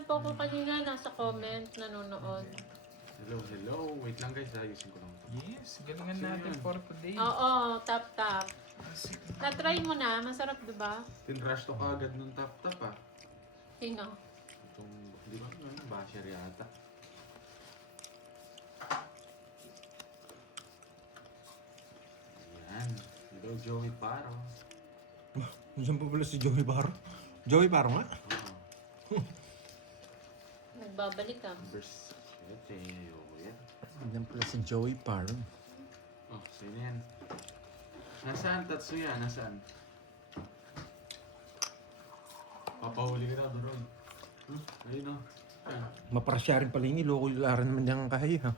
po ko kanina nasa comment, nanonood. Hello. Wait lang guys, ayusin ko lang ito. Yes, galingan Sino natin yun? for today. Oo, tap. Sige. Na-try mo na, masarap diba? Tinrush to kagad nung tap-tap ah. Sino? Itong, di ba? Basher yata. Ayan. Hello, Joey Paro. Diyan pa pala si Joey Paro. Joey Paro nga? Oo. Nagbabalik ka. Number 7. Oh, yan. Diyan pala si Joey Paro. Oh, sino yan? Nasaan, Tatsuya? Nasaan? Papahuli ka na, Doron. Ayun o. Ayan. Maprasya rin pala yun. Loko laran naman diyang kahaya. Ha?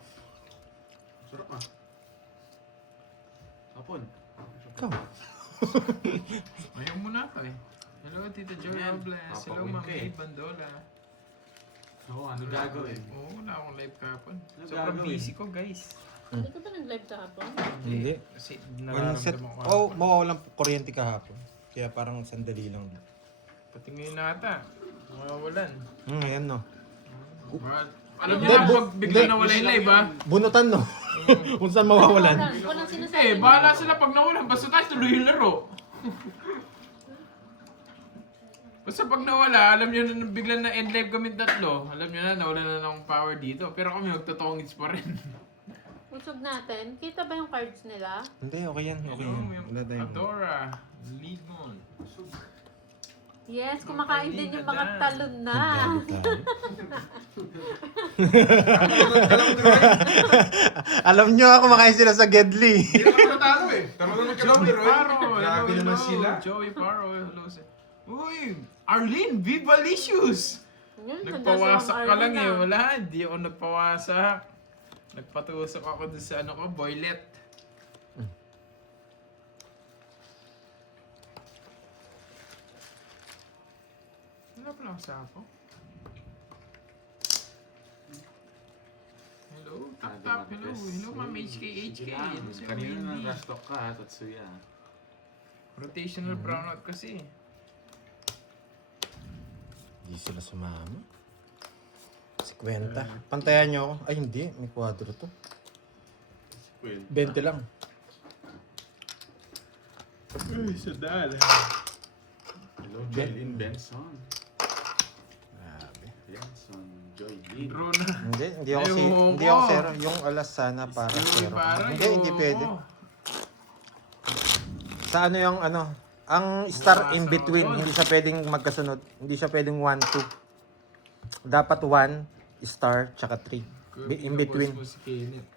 Sarap ah. Hapon. Ikaw. Ayaw mo na ka eh. Hello, Tita Joy Ayan, Robles. Hello, papawin Ma'am ka eh. Kate Bandola. Oo, ano gagawin? Oo, wala akong live kahapon. Ano Sobrang gagawin? busy ko, guys. Hindi ka ba nag-live kahapon? Hindi. Kasi One set. nararamdaman ko Oh, kahapon. mawawalan kuryente kahapon. Kaya parang sandali lang. Pati ngayon nata. Mawawalan. Ayan no. Alam niyo Hindi, na pag bigla hindi. nawala yung live, ha? Bunutan no. Kung saan mawawalan. Walang sinasabi. Eh, bahala sila pag nawalan. Basta tayo tuloy yung laro. Basta pag nawala, alam niyo na bigla na end live kami tatlo. Alam niyo na, nawala na ng power dito. Pero kami magtatongits pa rin. Usog natin. Kita ba yung cards nila? Hindi, okay yan. Okay Hello, yan. Wala tayong... Adora, Lidmon. Yes, kumakain din yung mga talon na. Alam nyo ako kumakain sila sa Gedli. Hindi naman natalo eh. Tama naman ka lang, Joey Roy. Paro, Grabe hello, naman hello. sila. Joey Paro, hello. Uy, Arlene, Vivalicious! Yun, Nagpawasak ka lang eh. na. Wala, hindi ako nagpawasak. Nagpatusok ako dun sa ano ko, boylet. Wala pala ako sa ako. Hello, tap. Hello, hello ma'am HK. Sige lang. Ano sa'yo, Kanina Wendy? na rush talk ka, Tatsuya. Rotational brownout kasi. Hindi sila sumama. 50. Pantayan nyo ako. Ay hindi, may kwadro to. 20 lang. Uy, sadal. Hello, Joylyn Benson. Grabe. Benson, Joylyn. Draw na. Hindi ako si, Ayoko. hindi ako zero. Yung alas sana para Joey zero. Paro, Hindi ayoko. pwede. Sa ano yung ano, ang star in between, hindi siya pwedeng magkasunod. Hindi siya pwedeng 1, 2. Dapat 1, star, tsaka 3. In between. Kaboses mo si Kenneth.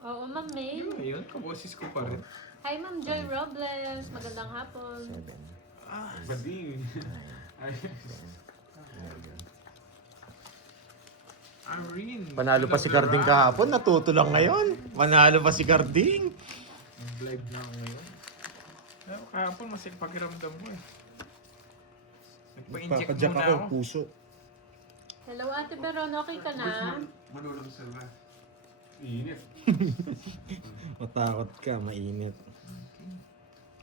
Oo, Ma'am May. Ayun, kaboses ko pa rin. Hi, Ma'am Joy Robles. Magandang hapon. 7. Bading. Ay, Irene. Panalo pa si Carding kahapon, natuto lang ngayon. Panalo pa si Carding. Live na ako ngayon. Pero kahapon, mas pakiramdam ko eh. Nagpa-inject Papadyak muna ako, ako. puso. Hello, Ate Veron. Okay ka na? Manulog sa live. init. Matakot ka, mainit.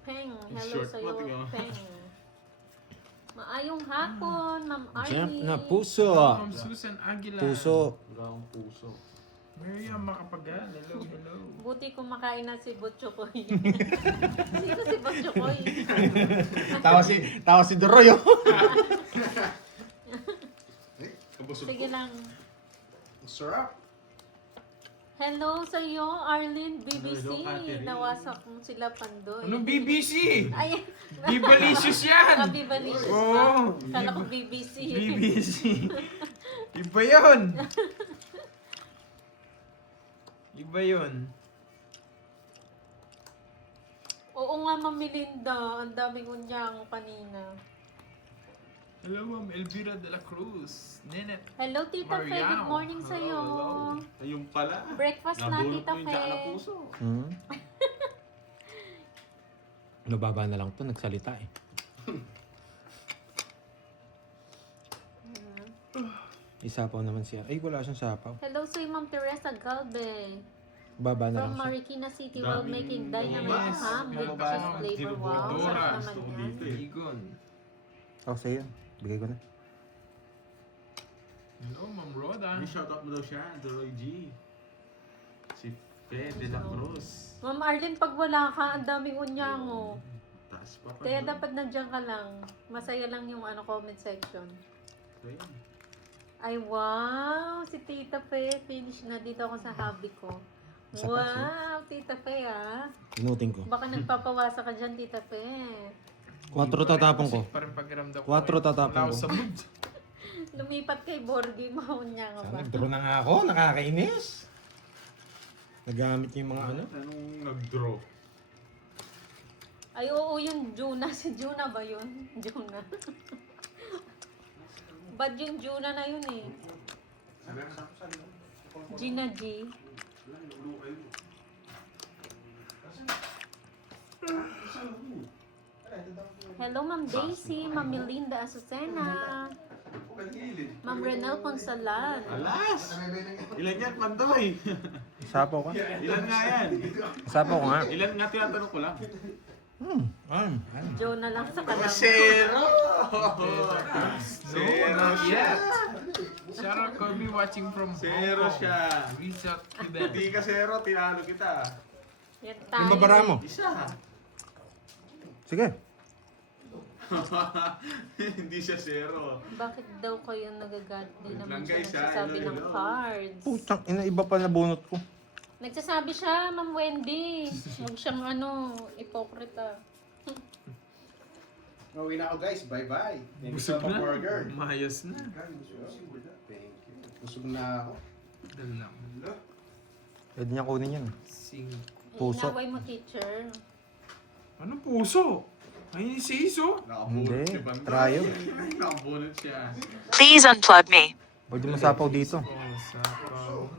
Peng. Hello Short sa'yo, mo, tingnan mo. Peng. Maayong hapon, Ma'am Diyan Arnie. na, puso. Ma'am Susan Aguilar. Puso. Wala akong puso. Miriam Makapagal. Hello, hello. Buti kumakain na si Butchokoy. Sino si Butchokoy? Tawa si Doroy, oh. Kabusog Sige ko. lang. Sarap. Hello sa iyo, Arlene BBC. Hello, Catherine. Nawasak mo sila Pandoy. Anong BBC? Ay, Vivalicious yan! Vivalicious Oo. ba? Kala ko BBC. BBC. Iba yun. Iba yun. Oo nga, Ma'am Melinda. Ang daming unyang kanina. Hello, Ma'am Elvira de la Cruz. Nenet. Hello, Tita Fe. Good Mariano. morning sa iyo. Hello, Ayun pala. Breakfast na, Nabunot Tita mo yung Fe. tsaka na puso. Hmm? Nababa na lang to, nagsalita eh. Isapaw naman siya. Ay, wala siyang sapaw. Hello sa iyo, Ma'am Teresa Galbe. Baba na lang From siya. Marikina City, while Daming making dynamite yes. ham with Mababa cheese naman. flavor. Wow, Dora. sarap Gusto ko naman yan. dito eh. Igon. Oh, sa'yo. Bigay ko na. Hello, Ma'am Roda. May shoutout mo daw siya, Doroy G. Si Fe de la Cruz. Ma'am Arlene, pag wala ka, ang daming unyango. Taas pa pa. Kaya doon. dapat nandiyan ka lang. Masaya lang yung comment section. Okay. Ay, wow! Si Tita Fe, finish na dito ako sa hobby ko. Sapat, Wow, Tita Fe ah. Pinutin ko. Baka nagpapawasa ka dyan, Tita Fe. 4 tatapon ko. Parang pakiramdam ko. 4 tatapon Wala ako ko. sa mood. Lumipat kay Borgie, maunya nga Saan ba? nag-draw na nga ako? Nakakainis. Nagamit niya yung mga ano. Anong nag-draw? Ay, oo, yung Juna. Si Juna ba yun? Juna. Bad yung Juna na yun eh. Gina G. Hello, Ma'am Daisy, Ma'am Melinda Azucena, Ma'am Renel Ponsalan. Alas! Ilan yan, Pandoy? Sapaw ka? Ilan nga yan? Sapaw ko nga. Ilan nga tinatanong ko lang? Jonah lang sa kalam. Zero! Zero not siya! yet. Shout out Kobe watching from Zero Hong Kong. siya! Reach out to them. Hindi ka zero, tinalo kita. Yan Yung tayo. babara mo. Isa. Sige. Hindi siya zero. Bakit daw kayo nagagalit? Di Wait naman lang, siya guys, ha? nagsasabi Hello, ng hello. cards. Putang ina, iba pa na bunot ko. Nagsasabi siya, Ma'am Wendy. Huwag siyang ipokrita. Uwi na ako guys. Bye-bye. Thank you Busog sa na. burger. Mayos na. Thank you. Busog na ako. Dal lang. Pwede niya kunin yan. Sing. Puso. Inaway mo, teacher. Ano puso? Ay, si Iso. Nakabunot Hindi, si Pandoy. trayo. Nakabunot siya. Please unplug me. Pwede mo sapaw dito. Oh, sapaw.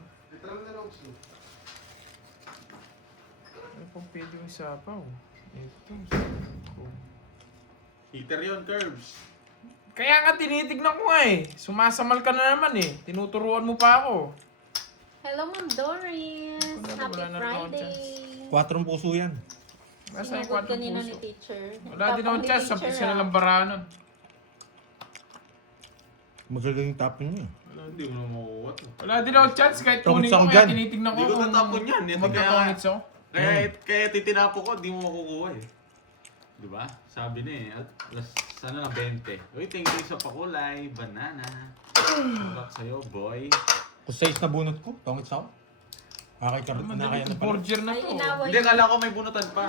Ano pang pwede yung sapaw? Ito, sapaw. Heater yun, Curbs. Kaya nga tinitignan ko nga eh. Sumasamal ka na naman eh. Tinuturuan mo pa ako. Hello, Ma'am Doris. Happy Wala na Friday. 4 puso yan. Nasa yung Sinugod 4 kanina puso. ni teacher. Wala din akong Tapang ni chance. teacher, Sa na ah. lang baranon. Magaling yung tapon niya. Hindi mo na makuha to. Wala din akong chance kahit Tungkol kunin sa ko. akin Kaya dyan. tinitignan ko Hindi ko kung tatapon yan. Ito magkatongits ako. Kaya titinapo ko, di mo makukuha eh. Di ba? Sabi na eh. Alas, sana lang 20. Uy, thank you sa pakulay. Banana. Back sa'yo, boy. Kung 6 na bunot ko, tongits ako. Kakay na kaya na pala. Borger na Ay, to. inaway. Hindi, kala ko may bunutan pa.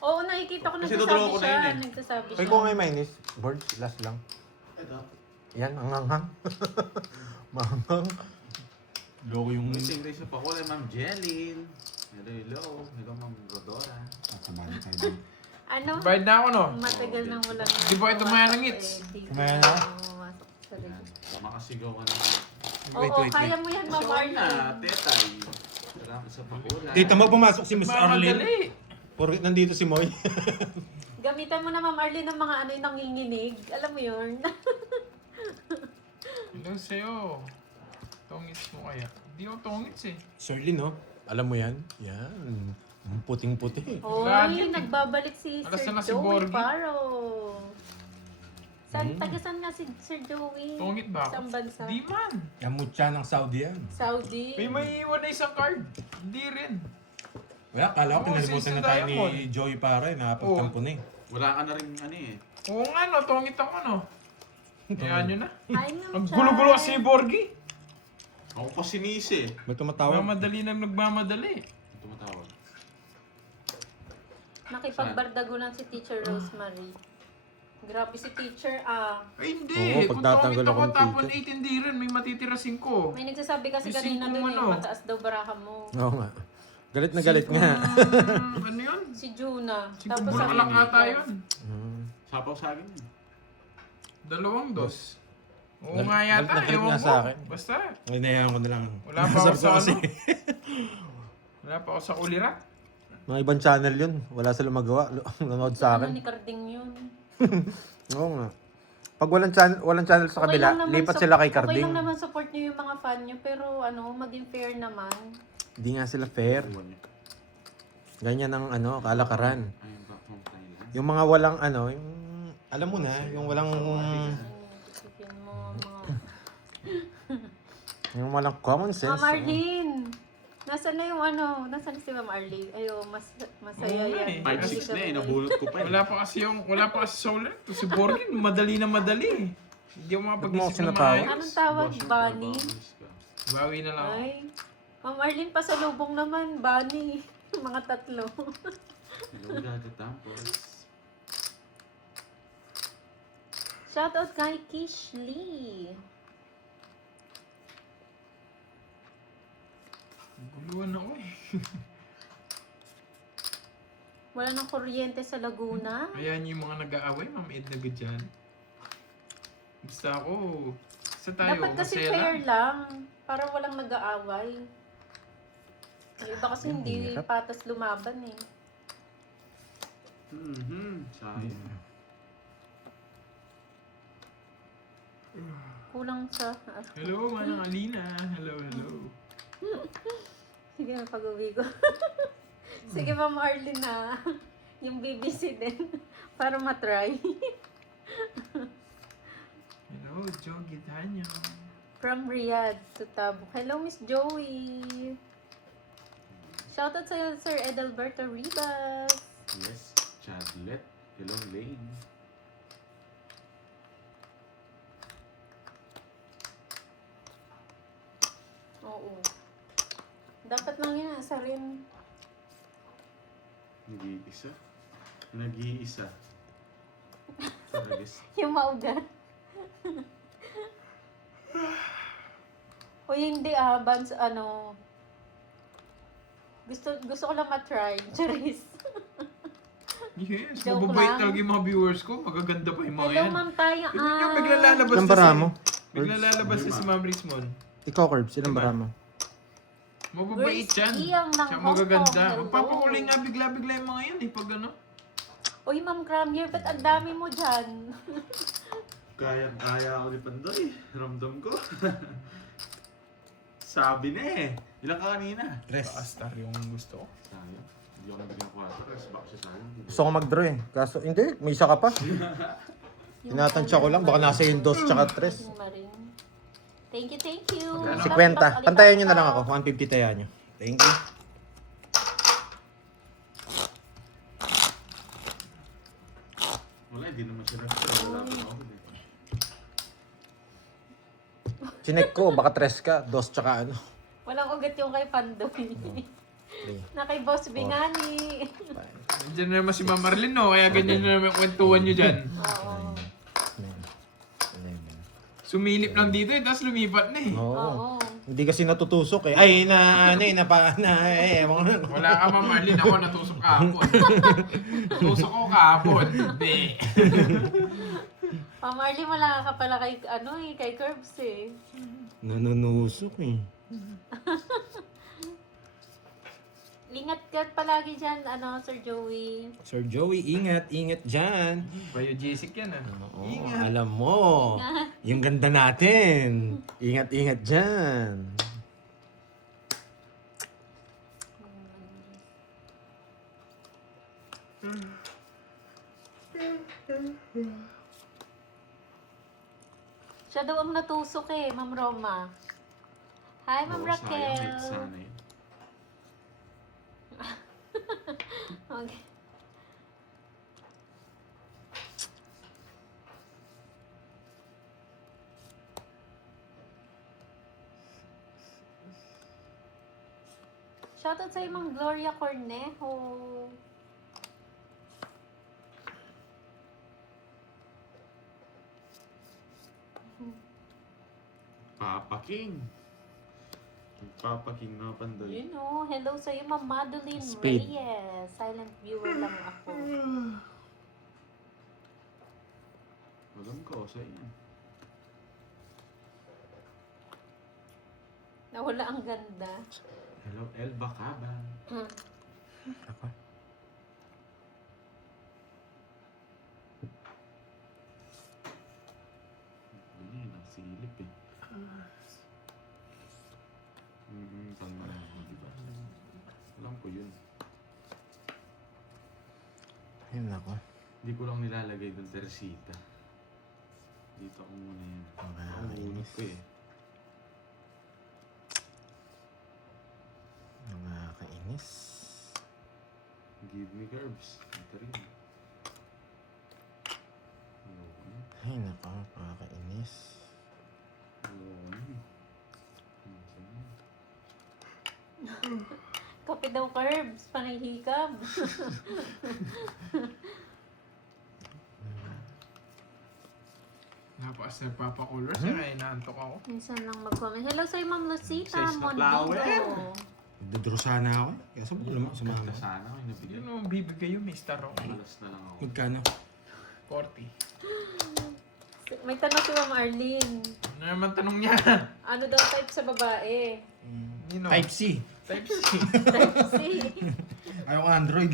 Oo, nakikita ko Kasi nagsasabi tutulungan ko na siya. yun eh. Nagsasabi Kaya siya. kung may minus, boards, last lang. Ito. Yan, ang hanghang. Mahanghang. Loko yung... Uy, thank you sa pakulay, Ma'am Jelin. Hello, hello. Hello, Ma'am Rodora. Tatabahan tayo din. Ano? Bayad na ako no? Matagal nang walang Di ba ito maya ng hits? Kumaya na? Pumasok sa rin. Makasigaw ka na. Oo, kaya mo yan, Ma'am Kasi na, Arlene. tetay. Salamat sa pakulay. Dito mo pumasok si Miss Arlene. Madali. Porkit nandito si Moy. Gamitan mo na, Ma'am Arlene, ng mga ano yung nanginginig. Alam mo yun? Hello sa'yo. Tongits mo kaya? Di ako tongits eh. Shirley, no? Alam mo yan? Yan. Ang puting-puti. Hoy, nagbabalik si Alas Sir na si Joey Borgie. Paro. Tagasan nga si Sir Joey? Tongit ba Saan ako? bansa? Di man. Yung mutya ng Saudi yan. Saudi. May iwan na isang card. Hindi rin. Kaya kala ko Oo, pinalimutan si na tayo Diamond. ni Joey Pare. Nakapagtampo na eh. Wala ka na rin ano eh. Oo nga no, tongit ako no. Kaya nyo na. Hi, Ma'am Ang gulo-gulo Chai. kasi ni Borgie. Ako pa sinisi. Ba't tumatawag? Nagmamadali na nagmamadali. Tumatawag. Nakipagbardago lang si Teacher Rosemary. Grabe si Teacher, ah. Ay hindi. Oo, Kung pagtatanggal tongit ako, ako ng tapon teacher. 8 hindi rin. May matitira 5. May nagsasabi kasi Yung kanina singkong doon eh, ano. mataas daw baraha mo. Oo nga. Galit na galit nga. Ano yun? Si Juna. Siguro sabi bulaklak dito, ata yun. Sapaw sa akin. 2 dos. Oo Galit- nga yata. galit na galit Ewan nga ko. sa akin. Basta. Ay, nayaan ko na lang. Wala pa ako Sabi ko sa kasi, ano. Wala pa ako sa ulirat. mga ibang channel yun. Wala silang magawa. Nanood sa Ano akin. ni Carding yun. Oo nga. Pag walang channel sa Okay kabila, lang naman lipat sup- sila kay Okay Carding. lang naman support nyo yung mga fan nyo, pero ano, maging fair naman. Hindi nga sila fair. Ganyan ang ano, kalakaran. Ayun ba, from Thailand. Yung mga walang ano, yung, alam mo na, yung walang... Isipin mo, mga... Yung walang common sense. Ma'am Arlene! Nasaan na yung ano? Nasaan si Ma'am Arlene? Ayo, masaya Oo nga yan. eh. 5-6 na eh, nabunot ko pa eh. Wala pa kasi Solar. To si Borgin, madali na madali. Hindi ako makapag-isip na sinatawa? maayos. Anong tawag? Boss, Bunny? magbabawas ka. Bawi na lang ako. Ay. Ma'am Arlene, pasalubong naman. Bunny. Mga tatlo. Hello, Gagatampos. Shoutout kay Kish Lee. Guluhan ako eh. Wala nang kuryente sa Laguna. Ayan yung mga nag-aaway, Ma'am Edna Gadyan. Basta ako. Basta tayo, Dapat kasi masaya fair lang. lang. Para walang nag-aaway. Yung iba kasi Ang hindi hirap. patas lumaban eh. Sayang. Kulang sa... Hello, Manang Alina. Hello, hello. Sige, pag-uwi ko. Sige, Ma'am Arlene na. Yung BBC din. Para matry. Hello, Joe Gitanyo. From Riyadh to Tabuk. Hello, Miss Joey. Shoutout sa'yo, Sir Edelberto Ribas. Yes, Chadlet. Hello, Lane. Oo. Dapat lang yun, asarin. Nag-iisa. Nag-iisa. Talaga. Yung maugat. O hindi Bans, ano. Gusto ko lang matry. Charis. Yes, Joke mababait lang. talaga yung mga viewers ko. Magaganda pa yung mga Hello, yan. Ma'am Tayo. Tignan nyo, bigla lalabas Ilang na bara si... mo? Bigla lalabas na si Ma'am Rismon. Ikaw, Curbs, ilang Diba? bara mo? Mababait Grace yan. Iyang ng Tsaka Hong magaganda. Kong. Hello. Magpapakulay nga bigla-bigla yung mga yan eh. Pag ano. Uy, Ma'am Cramyer, ba't ang dami mo dyan? Kaya ako ni Pandoy. Ramdam ko. Sabi na eh. Ilang ka kanina? Baka star yung gusto ko. Sayang. Hindi ako nabigyan 4. Kasi baka siya sayang. Gusto ko mag-draw eh. Kaso, hindi, may isa ka pa. Tinatansya ko lang, baka nasa yung 2 tsaka 3. Yung marin. Thank you, thank you. Magkano? 50. Pantayan nyo na lang ako. 150 taya nyo. Thank you. Wala, hindi naman siya nag-sell. Wala ako. Chinek ko, baka 3 ka. 2 tsaka ano. Walang ugat yung kay Pandoy. Na kay Boss Bingani. Nandiyan na naman si Ma'am Marlene, no? Kaya ganyan na naman yung kwentuhan nyo dyan. Oo. Sumilip lang dito eh, tapos lumipat na eh. Oo. Oo. Hindi kasi natutusok eh. Ay, ewan ko na. Wala ka Ma'am Marlene, ako natusok kahapon. Natusok ko kahapon. Hindi. Ma'am Marley, wala ka pala kay, kay Curbs eh. Nanunusok eh. Ingat ka palagi dyan, Sir Joey. Sir Joey, ingat dyan. Biogesic yan ah. Oo, Ingat. alam mo. Yung ganda natin. Ingat dyan. Siya daw ang natusok eh, Ma'am Roma. Hi, Ma'am Oo, Raquel. sayang. Sana yun. Okay. Shoutout sa'yo, Ma'am Gloria Cornejo. Papa King. Papa King na Pandoy. You know, hello sa'yo, Ma'am Madeline Spade. Reyes. Silent viewer lang ako. Alam ko sa inyo. Nawala ang ganda. Hello, Elba Cabang. Ako. Yun, nakasilip eh. Tama na, diba? Alam ko yun. Ayun ako. Hindi ko lang nilalagay doon Teresita. Dito ko muna yun. Ang unod ko eh. May curbs. Ito rin. Ayun. Ay, nakakainis. Ayun. Kape daw curbs, panay hikab. Napakas na papakulor siya kaya inaantok ako. Minsan lang mag-comment. Hello sa'yo, Ma'am Lucita Size na flower. Mondigo. Nagdodro sana ako. Kaya sabi ko naman sa mama. Kanta sana ako. Nabigyan. Yun ang bibigay yung may star ako. Malas na lang ako. Magkano? 40. May tanong si Ma'am Arlene. Ano naman tanong niya? Ano daw type sa babae? Nino? Type C. Type C. Type C. Ayaw ko Android.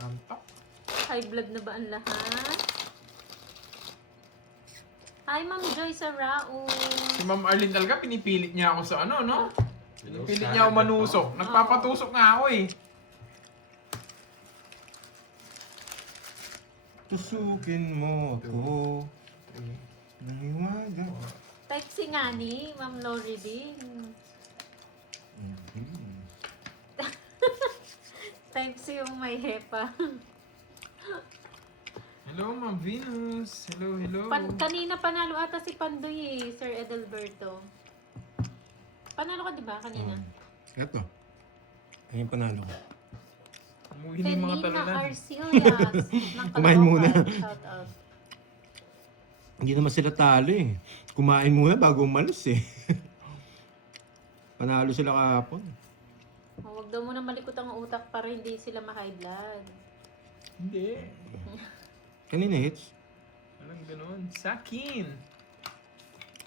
Antok. High blood na ba ang lahat? Hi, Ma'am Joyce Arao. Si Ma'am Arlene talaga, pinipilit niya ako sa ano, no? Hello, Pinipilit Scarlett niya ako manusok. po. Nagpapatusok nga ako eh. Tusukin mo ako. Nangiwaga. Type C nga ni, Ma'am Lori din. Type C yung may hepa. Hello, Ma'am Venus. Hello, hello. Kanina panalo ata si Pandoy eh, Sir Edelberto. Panalo ka di ba kanina? Ito. Ayun panalo ko. Umuwi na yung mga Felina talunan. Arcillas. ng Kumain Caloocan. muna. Shout out. Hindi naman sila talo eh. Kumain muna bago umalis eh. Panalo sila kahapon. Oh, wag daw muna malikot ang utak para hindi sila ma-high blood. Hindi. Kanina hits. Walang ganun. Sakin.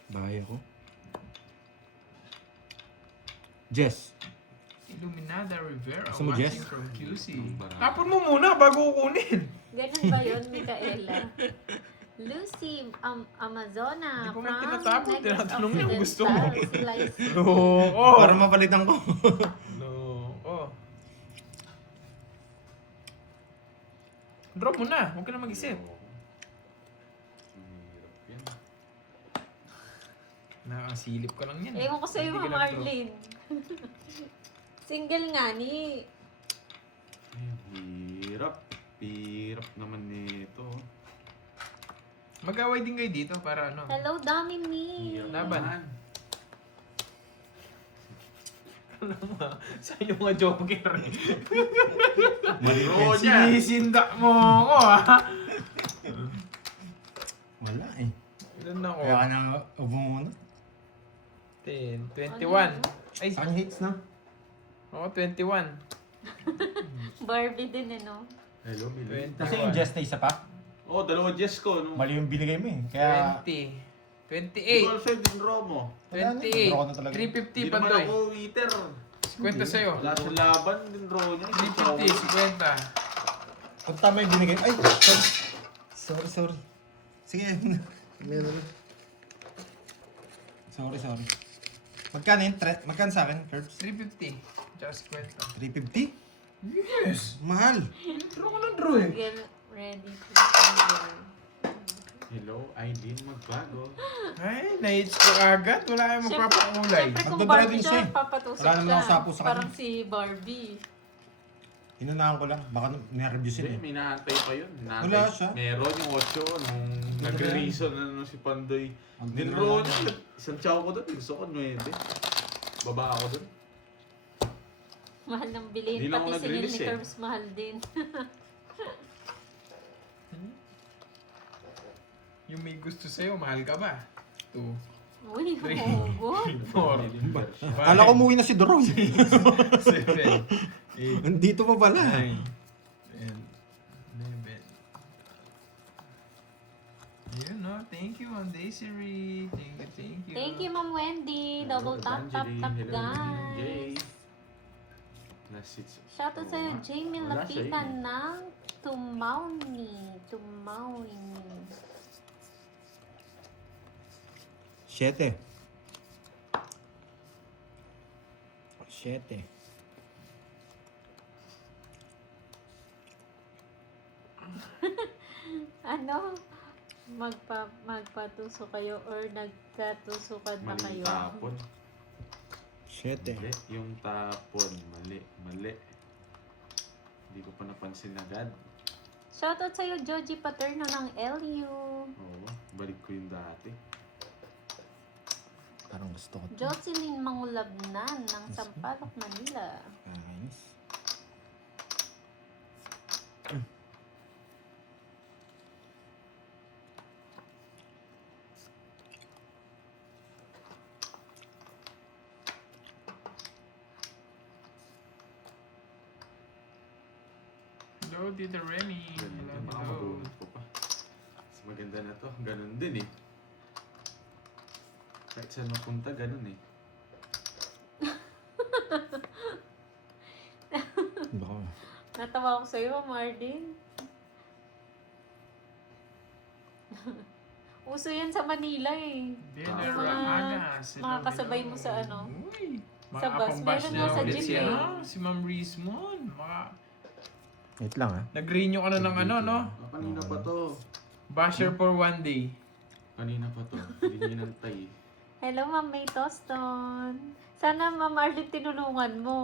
Bahaya ko. Jess. Illuminada Rivera Gusto mo, watching Jess? from QC. Barang. Tapon mo muna bago kukunin. Ganun ba yun, Micaela? Lucy Amazona Hindi ko from nga tinatapon. Negros Tinatanong niya kung gusto mo. Occidental, Slice. Oo. Para mapalitan ko. No. Oh. Drop mo na. Huwag ka na mag-isip. Mahirap yan. Nakasilip ka lang yan. Ewan ko sa'yo, Hindi ka Ma'am lang drop. Arlene. Single nga ni. Hirap. Hirap naman nito. Mag-away din kayo dito para ano. Hello, Dami Me. Hirap Laban. naman. Sa iyo mga joker. Draw niya. Sinisindak mo ako ha. Wala eh. Ilan na ako? Kaya ka na muna. 10, 21. Ano? Ay, Saan hits na? ako 21. Barbie din eh, no? Hello, Mili. 21. Kasi yung Jess na isa pa. Oo, dalawa Jess ko. Nung... Mali yung binigay mo eh. Kaya... 20. Hindi 28. ko alam sa'yo din draw mo. 28. Draw ko na talaga. 350 Hindi naman pandoy. ako waiter. Kwenta sa'yo. Wala sa laban din draw niya. 350, 50. Kung tama yung binigay... Ay! Sorry. Sige. Meron. Sorry. Magkano yun? Magkano sa akin, Curbs? 350. Tsaka 350? 50. Yes! Mahal. Draw ko ng draw eh. Get ready to single. Hello, Aideen Magbago. Ay, na-hits ko agad. Wala kayong magpapakulay. Siyempre kung Magdadala Barbie din siya siya, eh. papatusok Wala naman siya. akong sapo sa kanya. Parang si Barbie. Hinunahan ko lang. Baka may-review sila Hindi, eh. may naantay pa yun. Naantay. Wala siya. Meron yung 8 nung nag-reason na nung si Pandoy. Ang Dinraw dinraw niya. Isang chow ko doon. Gusto ko 9. Baba ako doon. Mahal ng bilhin. Hindi lang Pati ako sinil ni nag-release eh. Curbs mahal din. Yung may gusto sa'yo, mahal ka ba? 2, Uy, 3, hugot. 4, 5, Akala ko umuwi na si Doroy. 7, 8, Andito pa pala. 9, 10, 11. Ayun, no? Thank you, Ma'am Desiree. Thank you. Thank you, Ma'am Wendy. Double tap, tap, tap, guys. Last hits. Shoutout sa'yo, Jamie Wala siya Lapitan eh. ng Tumauni. 7. Ano? Magpatuso kayo or nagkatusukan pa Mali kayo? tapon. 7. Mali. Yung tapon. Mali. Mali. Hindi ko pa napansin agad. Shoutout sa'yo, Joji Paterno ng LU. Oo. Balik ko yung dati. Parang gusto ko to. Jocelyn Mangulabnan ng Sampaloc, Manila. Nice. Hello, Tita Remy. Ganun Hello, din. Baka hello. mabunot ko pa. Mas maganda na to. Ganun din eh. Kahit saan mapunta, ganun eh. Baka. Natawa ko sa'yo, Martin. Uso yan sa Manila eh. Dinner Yung mga- Rahagas. Hello, mga kasabay hello. mo sa ano? Uy. Sa bus. Makakapang-bash Meron na nga sa ulit jeep si, eh. si Ma'am Rizmon. Wait lang ah. Nag-renew ka na ng ano, no? Kanina pa to. Basher for one day. Kanina pa to. Hindi niya inantay eh. Hello, Ma'am May Toston. Sana, Ma'am Arlene, tinulungan mo.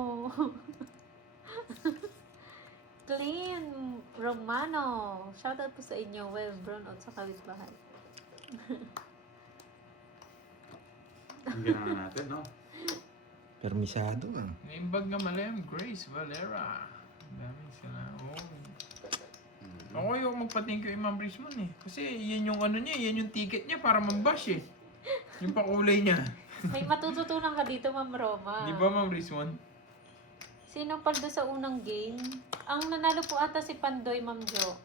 Clean Romano. Shoutout po sa inyo, Well Brown at sa Kawit Bahay. Ang ginawa natin, no? Permisado ah. Naimbag nga malem, Grace Valera. Ang dami sila. Oh. Ako yung magpa-thank you kay Ma'am Rizmon eh. Kasi yan yung ano niya, yan yung ticket niya para mambash eh. Yung pakulay niya. May matututunan ka dito, Ma'am Roma. Di ba Ma'am Rizmon? Sino paldo sa unang game? Ang nanalo po ata si Pandoy, Ma'am Jo.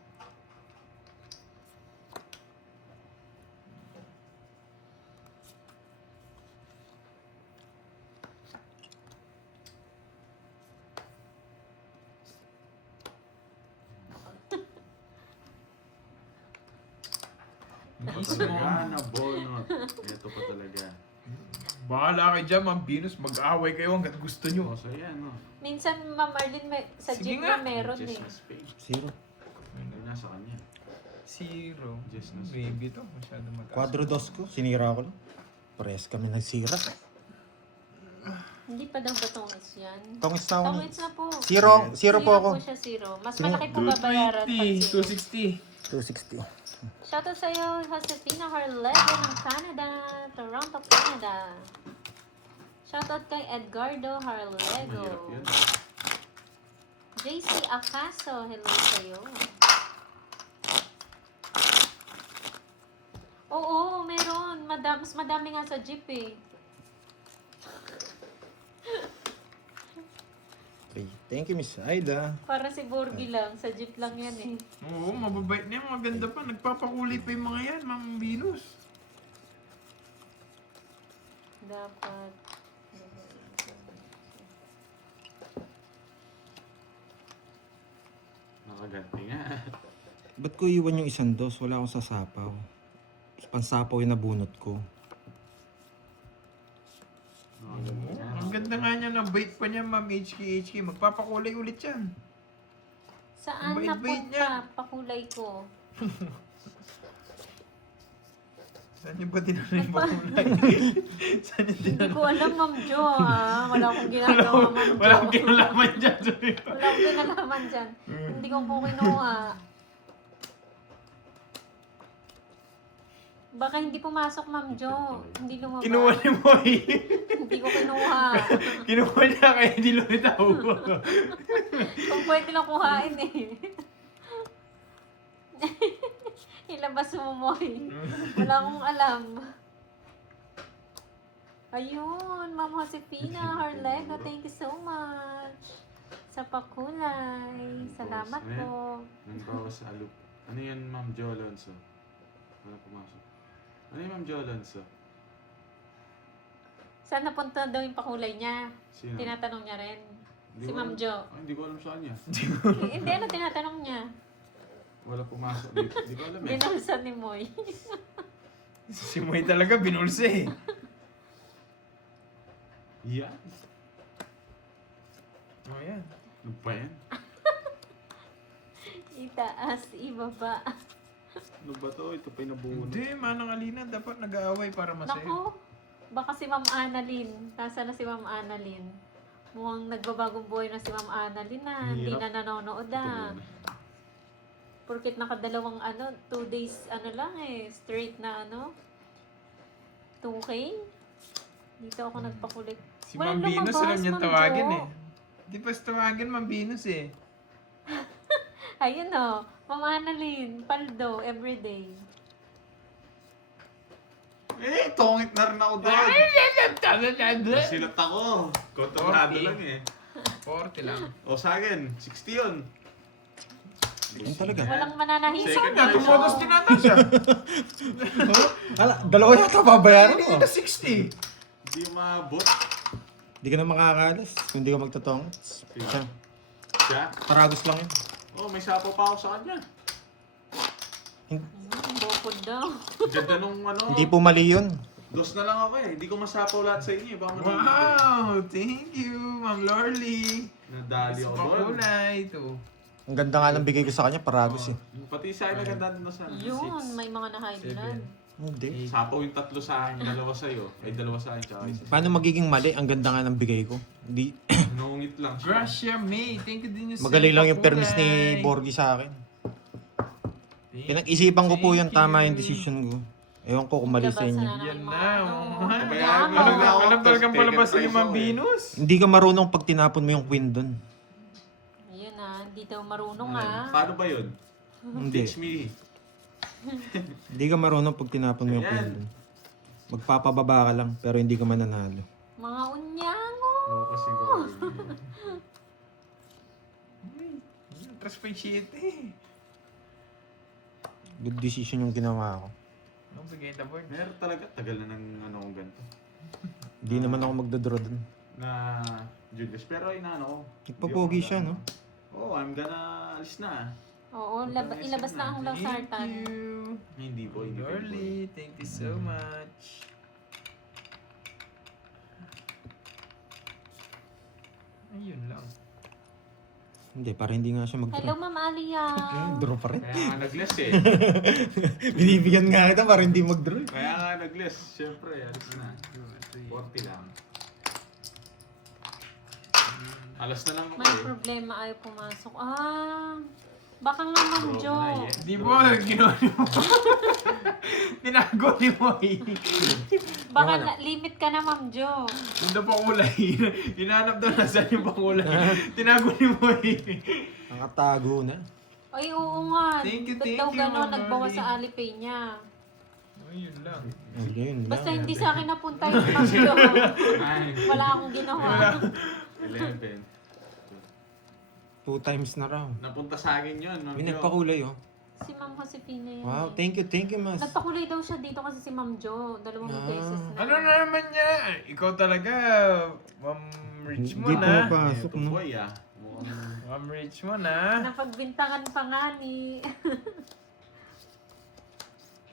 Mismo. Talaga na bonot. Ito pa talaga. Bahala kayo dyan, Ma'am Venus. Mag-away kayo hanggat gusto nyo. Oh, so yan, no? Minsan, Ma'am Arlene, sa Sige jeep nga. na meron Jess eh. na Spain. 0. Ay, nasa kanya. Zero. Yes, no. Baby to. Masyado mataas. Quadro dos ko. Sinira ko lang. Parehas kami nagsira. Hindi pa daw ba tongits yan? Tongits na ako. Tongits na po. 0 po ako. po siya, zero. Mas Zero. malaki po babayaran pag 220, zero. 260. 260. Shoutout sa'yo, Josefina Harlego ng Canada, Toronto, Canada. Shoutout kay Edgardo Harlego. Mahirap yun. JC Acaso, hello sa'yo. Oo, meron. Mas madami nga sa jeep eh. 3. Thank you, Miss Aida. Para si Borgie lang, sa jeep lang yan eh. Oo, mababait na yan. Maganda pa. Nagpapakulay pa yung mga yan, Ma'am Venus. Dapat. Nakaganti nga. Ba't ko iwan yung isang dos? Wala akong sasapaw. Pansapaw yung nabunot ko. Nakaganti nga. Ang ganda nga niya, na-bait pa niya, Ma'am HK. Magpapakulay ulit yan. Saan Ang bait-bait napunta? Pakulay ko. Saan niyo ba dinala yung pakulay? Saan niyo Hindi dinala? ko alam, Ma'am Jo, ah. Wala akong ginagawa, Ma'am Jo. Wala akong kinalaman dyan. Wala akong kinalaman dyan. Hindi ko po kinuha. Baka hindi pumasok, Ma'am Jo. Hindi lumabas. Kinuha ni Moy. Hindi ko kinuha. Kinuha niya kaya hindi lumitaw. Kung pwede lang kuhain eh. Ilabas mo, Moy. Wala akong alam. Ayun, Ma'am Josefina Harlego, thank you so much sa pakulay. Salamat po. Nang bawas sa alup. Ano yan, Ma'am Jo Alonso? Wala pumasok. Ano yan, Ma'am Jo Alonso? Saan napunta daw yung pakulay niya? Sino? Tinatanong niya rin. Hindi Si ko Ma'am alam. Jo. Ay, hindi ko alam saan niya. Hindi, ano tinatanong niya? Wala pumasok. Hindi ko alam eh. Binulsan ni Moy. Si Moy talaga binulsa eh. Yan. Oh, yan. Ano pa yan? Itaas, ibaba. Ano ba to? Ito pa yung nabunod. Hindi, manang Alina, dapat nag-aaway para masaya. Naku, Baka si Ma'am Annalyn. Nasaan na si Ma'am Annalyn? Mukhang nagbabagong buhay na si Ma'am Annalyn na. Hindi Hirap. na nanonood ah. Porkit nakadalawang 2 days lang straight na 2K. Dito ako nagpakulit. Si Ma'am Venus, alam niya Ma'am tawagin Jo. eh. Di pa tawagin Ma'am Venus eh. Ayun Ma'am Annalyn, paldo, everyday. Tongit na rin ako doon. Silat ako. Kontrolado lang eh. 40 lang. O sa akin, 60 yun. Yan talaga. Walang mananahimik. Second Nga, prize tumotos ako. din ata siya. Dalawa yata babayaran Hindi mo. na 60. Hindi maabot. Hindi ka na makakalis kung hindi ka magtotong. Siya. Siya? Paragos lang yun. Oh, may sapo pa ako sa kanya. Bukod daw. Ganda nung Hindi po mali yun. Dos na lang ako eh. Hindi ko masapaw lahat sa inyo eh. Baka Wow! Thank you, Ma'am Lorly. Nadali ako doon. Pakulay ito. Ang ganda nga ng bigay ko sa kanya, paragos eh. Pati sa akin naganda din sa Yun, may mga na-high blood. Hindi. Sapaw yung 3 sa akin, 2 sa'yo. Ay, 2 sa akin, tsaka isa. Paano magiging mali? Ang ganda nga ng bigay ko. Hindi. Nungit lang siya. Gracia May, thank you din yung Magaling lang yung pakulay. permis ni Borgie sa akin. Pinag-isipan ko po yun, tama yung decision ko. Ewan ko kung mali sa inyo. Yan na. Kabayaan mo Alam na ako. alam talagang Tapos palabasin taken ni Ma'am prize ako eh. Venus. Hindi ka marunong pag tinapon mo yung queen doon. Ayun hindi daw marunong Paano ba yun? Hindi. Teach me. Hindi ka marunong pag tinapon mo yung queen doon. Magpapababa ka lang, pero hindi ka mananalo. Mga unyango. Oo, kasi ko. Trust pa 7 eh. Good decision yung ginawa ko. Ang bigay the board. Meron talaga. Tagal na ng kong ganito. Hindi naman ako magdodraw doon. Na Julius. Pero inaano ko. Nagpapogi siya, no? Oh, I'm gonna alis na. Oo, ilabas na ang Thank Lausartan. you. Hindi po, hindi po. Lorly, thank you so much. Ayun lang. Hindi, para hindi nga siya Hello, magdraw. Ma'am Alia. Draw pa rin. Kaya nga nag-less eh. Binibigyan nga kita para hindi magdraw. Kaya nga nag-less. Siyempre, alis na. 40 lang. Alas na lang ako May eh. problema ayaw pumasok. Baka nga Ma'am Draw Jo. mo na eh. Di ba, ginawa niyo mo? Tinago ni mo eh. Baka limit ka na Ma'am Jo. Yung daw pakulay. Hinahanap daw nasan yung pakulay. Tinago ni mo eh. Nakatago na. Ay, oo nga. Thank you, Ba't thank daw you, gano'n Ma'am nagbawas Lorly. sa Alipay niya? Ayun lang. Ayun Basta lang. hindi sa akin napunta yung Ma'am Jo. Ay, Wala akong ginawa. 11. 2 times na raw. Napunta sa akin yun, Ma'am May Jo. nagpakulay, oh. Si Ma'am Josefina yun. Wow, eh. thank you, mas. Nagpakulay daw siya dito kasi si Ma'am Jo. 2 beses na. Ano na naman niya? Ikaw talaga, Ma'am Richmond Hindi ah. pumapasok, Ito no? boy ah. Mukhang Ma'am Richmond ah. Napagbintangan pa nga ni...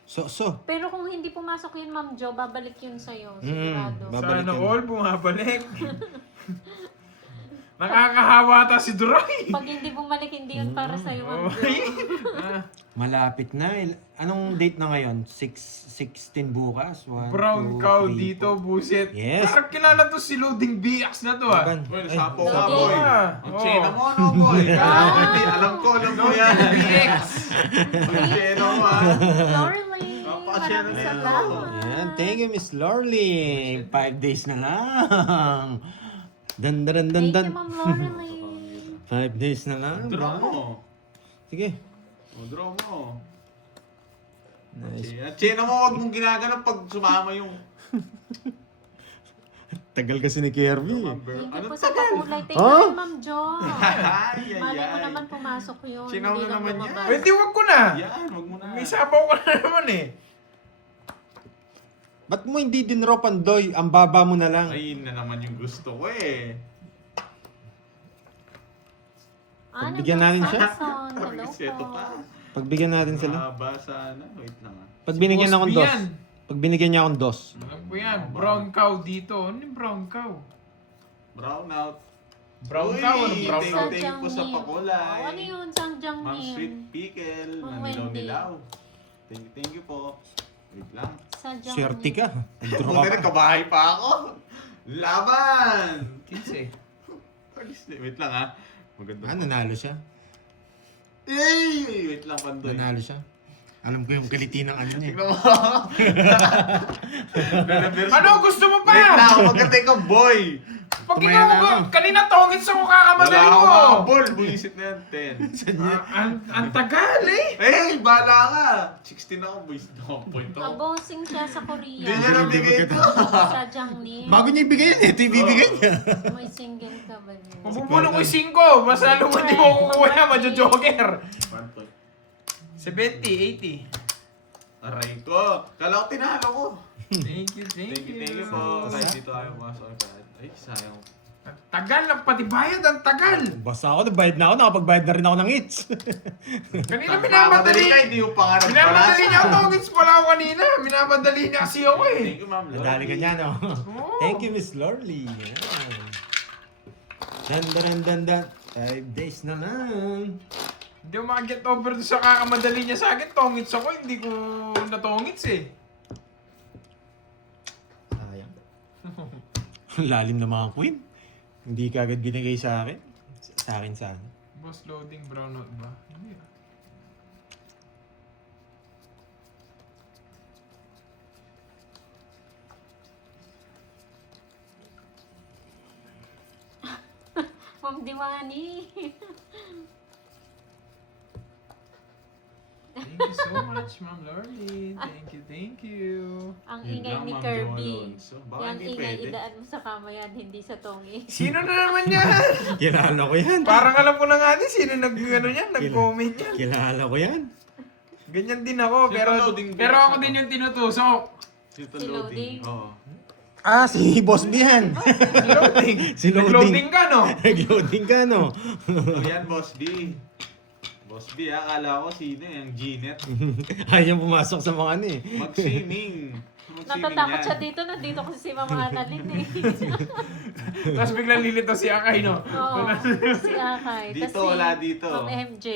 So. Pero kung hindi pumasok yun, Ma'am Jo, babalik yun sa'yo. Sigurado. Babalik Sana yun. all bumabalik. Nakakahawa ta si Duray. Pag hindi bumalik, hindi yun para sa'yo, Ma'am Jo. Ah, Malapit na. Anong date na ngayon? 16 bukas? 1, brown 2, cow 3, dito, buset. Yes. Parang kilala to si Loading BX na to ah. Laban. boy, Ay, nasapo ka Lagi. boy. Ah, Ang oo. chena mo ano boy? Hindi, alam ko yan. BX. Ang chena mo ah. Lorly, Napakasya na maraming yan. salamat. Yan, thank you, Miss Lorly. 5 days na lang. Dan, dan, dan, Thank dan. you, Ma'am Lorly. 5 days na lang. Draw bro. mo. Sige. O, draw mo. Nice. Ang chena mo, huwag mong ginagano pag sumama yung... Tagal kasi ni Kirby. Thank you Ano po sa tagal? pakulay. Thank Huh? you, Ma'am Jo. Ay, ay, Malay mo ay. naman pumasok yun. Sinaw Hindi na lang naman lumabas. Pwede wag ko na. Yan, huwag mo na. May sabaw ko na naman eh. Ba't mo hindi dinraw Pandoy? Ang baba mo na lang. Ay, yun na naman yung gusto ko eh. Pagbigyan natin siya? Hello Pag-iseto po. pa. Pagbigyan natin sila. Mahaba sana. Wait lang ah. Pag binigyan Si akong Boss B dos. yan. Pag binigyan niya akong dos. Alam ko yan, brown cow dito. Ano yung brown cow? Brown out. Brown Uy, cow, ano brown thank cow? you. Thank you po sa pakulay. Ano yun? Sanjang Ma'am Nim. Sweet Pickle. Ma'am Manilaw Wendy. nilaw. Thank you po. Wait lang. Sadyang Swerte ka. Nag-draw Buti ka. na, kabahay pa ako. Laban! 15. Wait lang ha. Maganda. Ah, nanalo siya. Wait lang, Pandoy. Nanalo siya. Alam ko yung kiliti ng ano niya. Tignan mo. Ano gusto mo Wait pa? lang, maganda ka, boy. Pag Tumaya na ikaw, ako. kanina tongits ako Wala kakamadali akong mo. makabol. Buisit na yan, 10. Ang tagal eh. Bahala ka. 16 ako, buisit na ako. Point ako. Abosing siya sa Korea. Hindi niya nabigay ito. Sadyang ni. Bago niya ibigay yan, ito ibibigay niya. May single ka ba niya? Mabubulong ko yung 5. Basta alam mo hindi mo kukuha yan, madyo-joker. Pantoy. 70, 80. Aray ko. Kala ko tinalo ko. Thank you, Thank you po. Kahit dito ayaw pumasok ang card. Ay, sayang. Ang tagal lang, pati bayad, ang tagal. Basta ako, nagbayad na ako. Nakapagbayad na rin ako ng hits. Kanina Madali minamadali. ka, hindi mo pa nga Minamadali niya ako, nagpalasa. tongits pala ako kanina. Minamadali niya kasi ako eh. Thank you, ma'am. Nadali ka niya, no? Oo. Thank you, Miss Lorly. Dan, dan, dan, dan. 5 days na lang. Hindi ako makaget over doon sa kakamadali niya sa akin. Tongits ako, hindi ko natongits eh. Sayang. Lalim na mga queen. Hindi ka agad binigay sa akin. Sa akin sana. Boss loading brownout ba? Hindi ah. Ma'am Diwani. Thank you so much, Ma'am Lorly. Thank you, thank you. Ang Yun ingay lang, ni Ma'am Kirby. Jo Alonso. Baka Yan hindi ingay, pwede. idaan mo sa kama yan, hindi sa tongi. Sino na naman yan? Kilala ko yan. Parang alam ko na nga din sino nag-comment yan. Kilala ko yan. Ganyan din ako, Sino pero loading pero box ako ako? din yung tinutusok. Sito Si loading. loading. Oo. Ah, si Boss B yan. Si loading. Si loading. Nag-loading ka, no? Nag-loading ka, no? So yan, Boss B. Boss B, akala ko sino yung Gnet. Ayaw pumasok sa mga ano eh. Mag-swimming. Natatakot siya dito, nandito kasi si Mama Annalyn eh. Tapos biglang lilito si Akay, no? Oo, si Akay. Dito, Tas si wala dito. Ma'am MJ.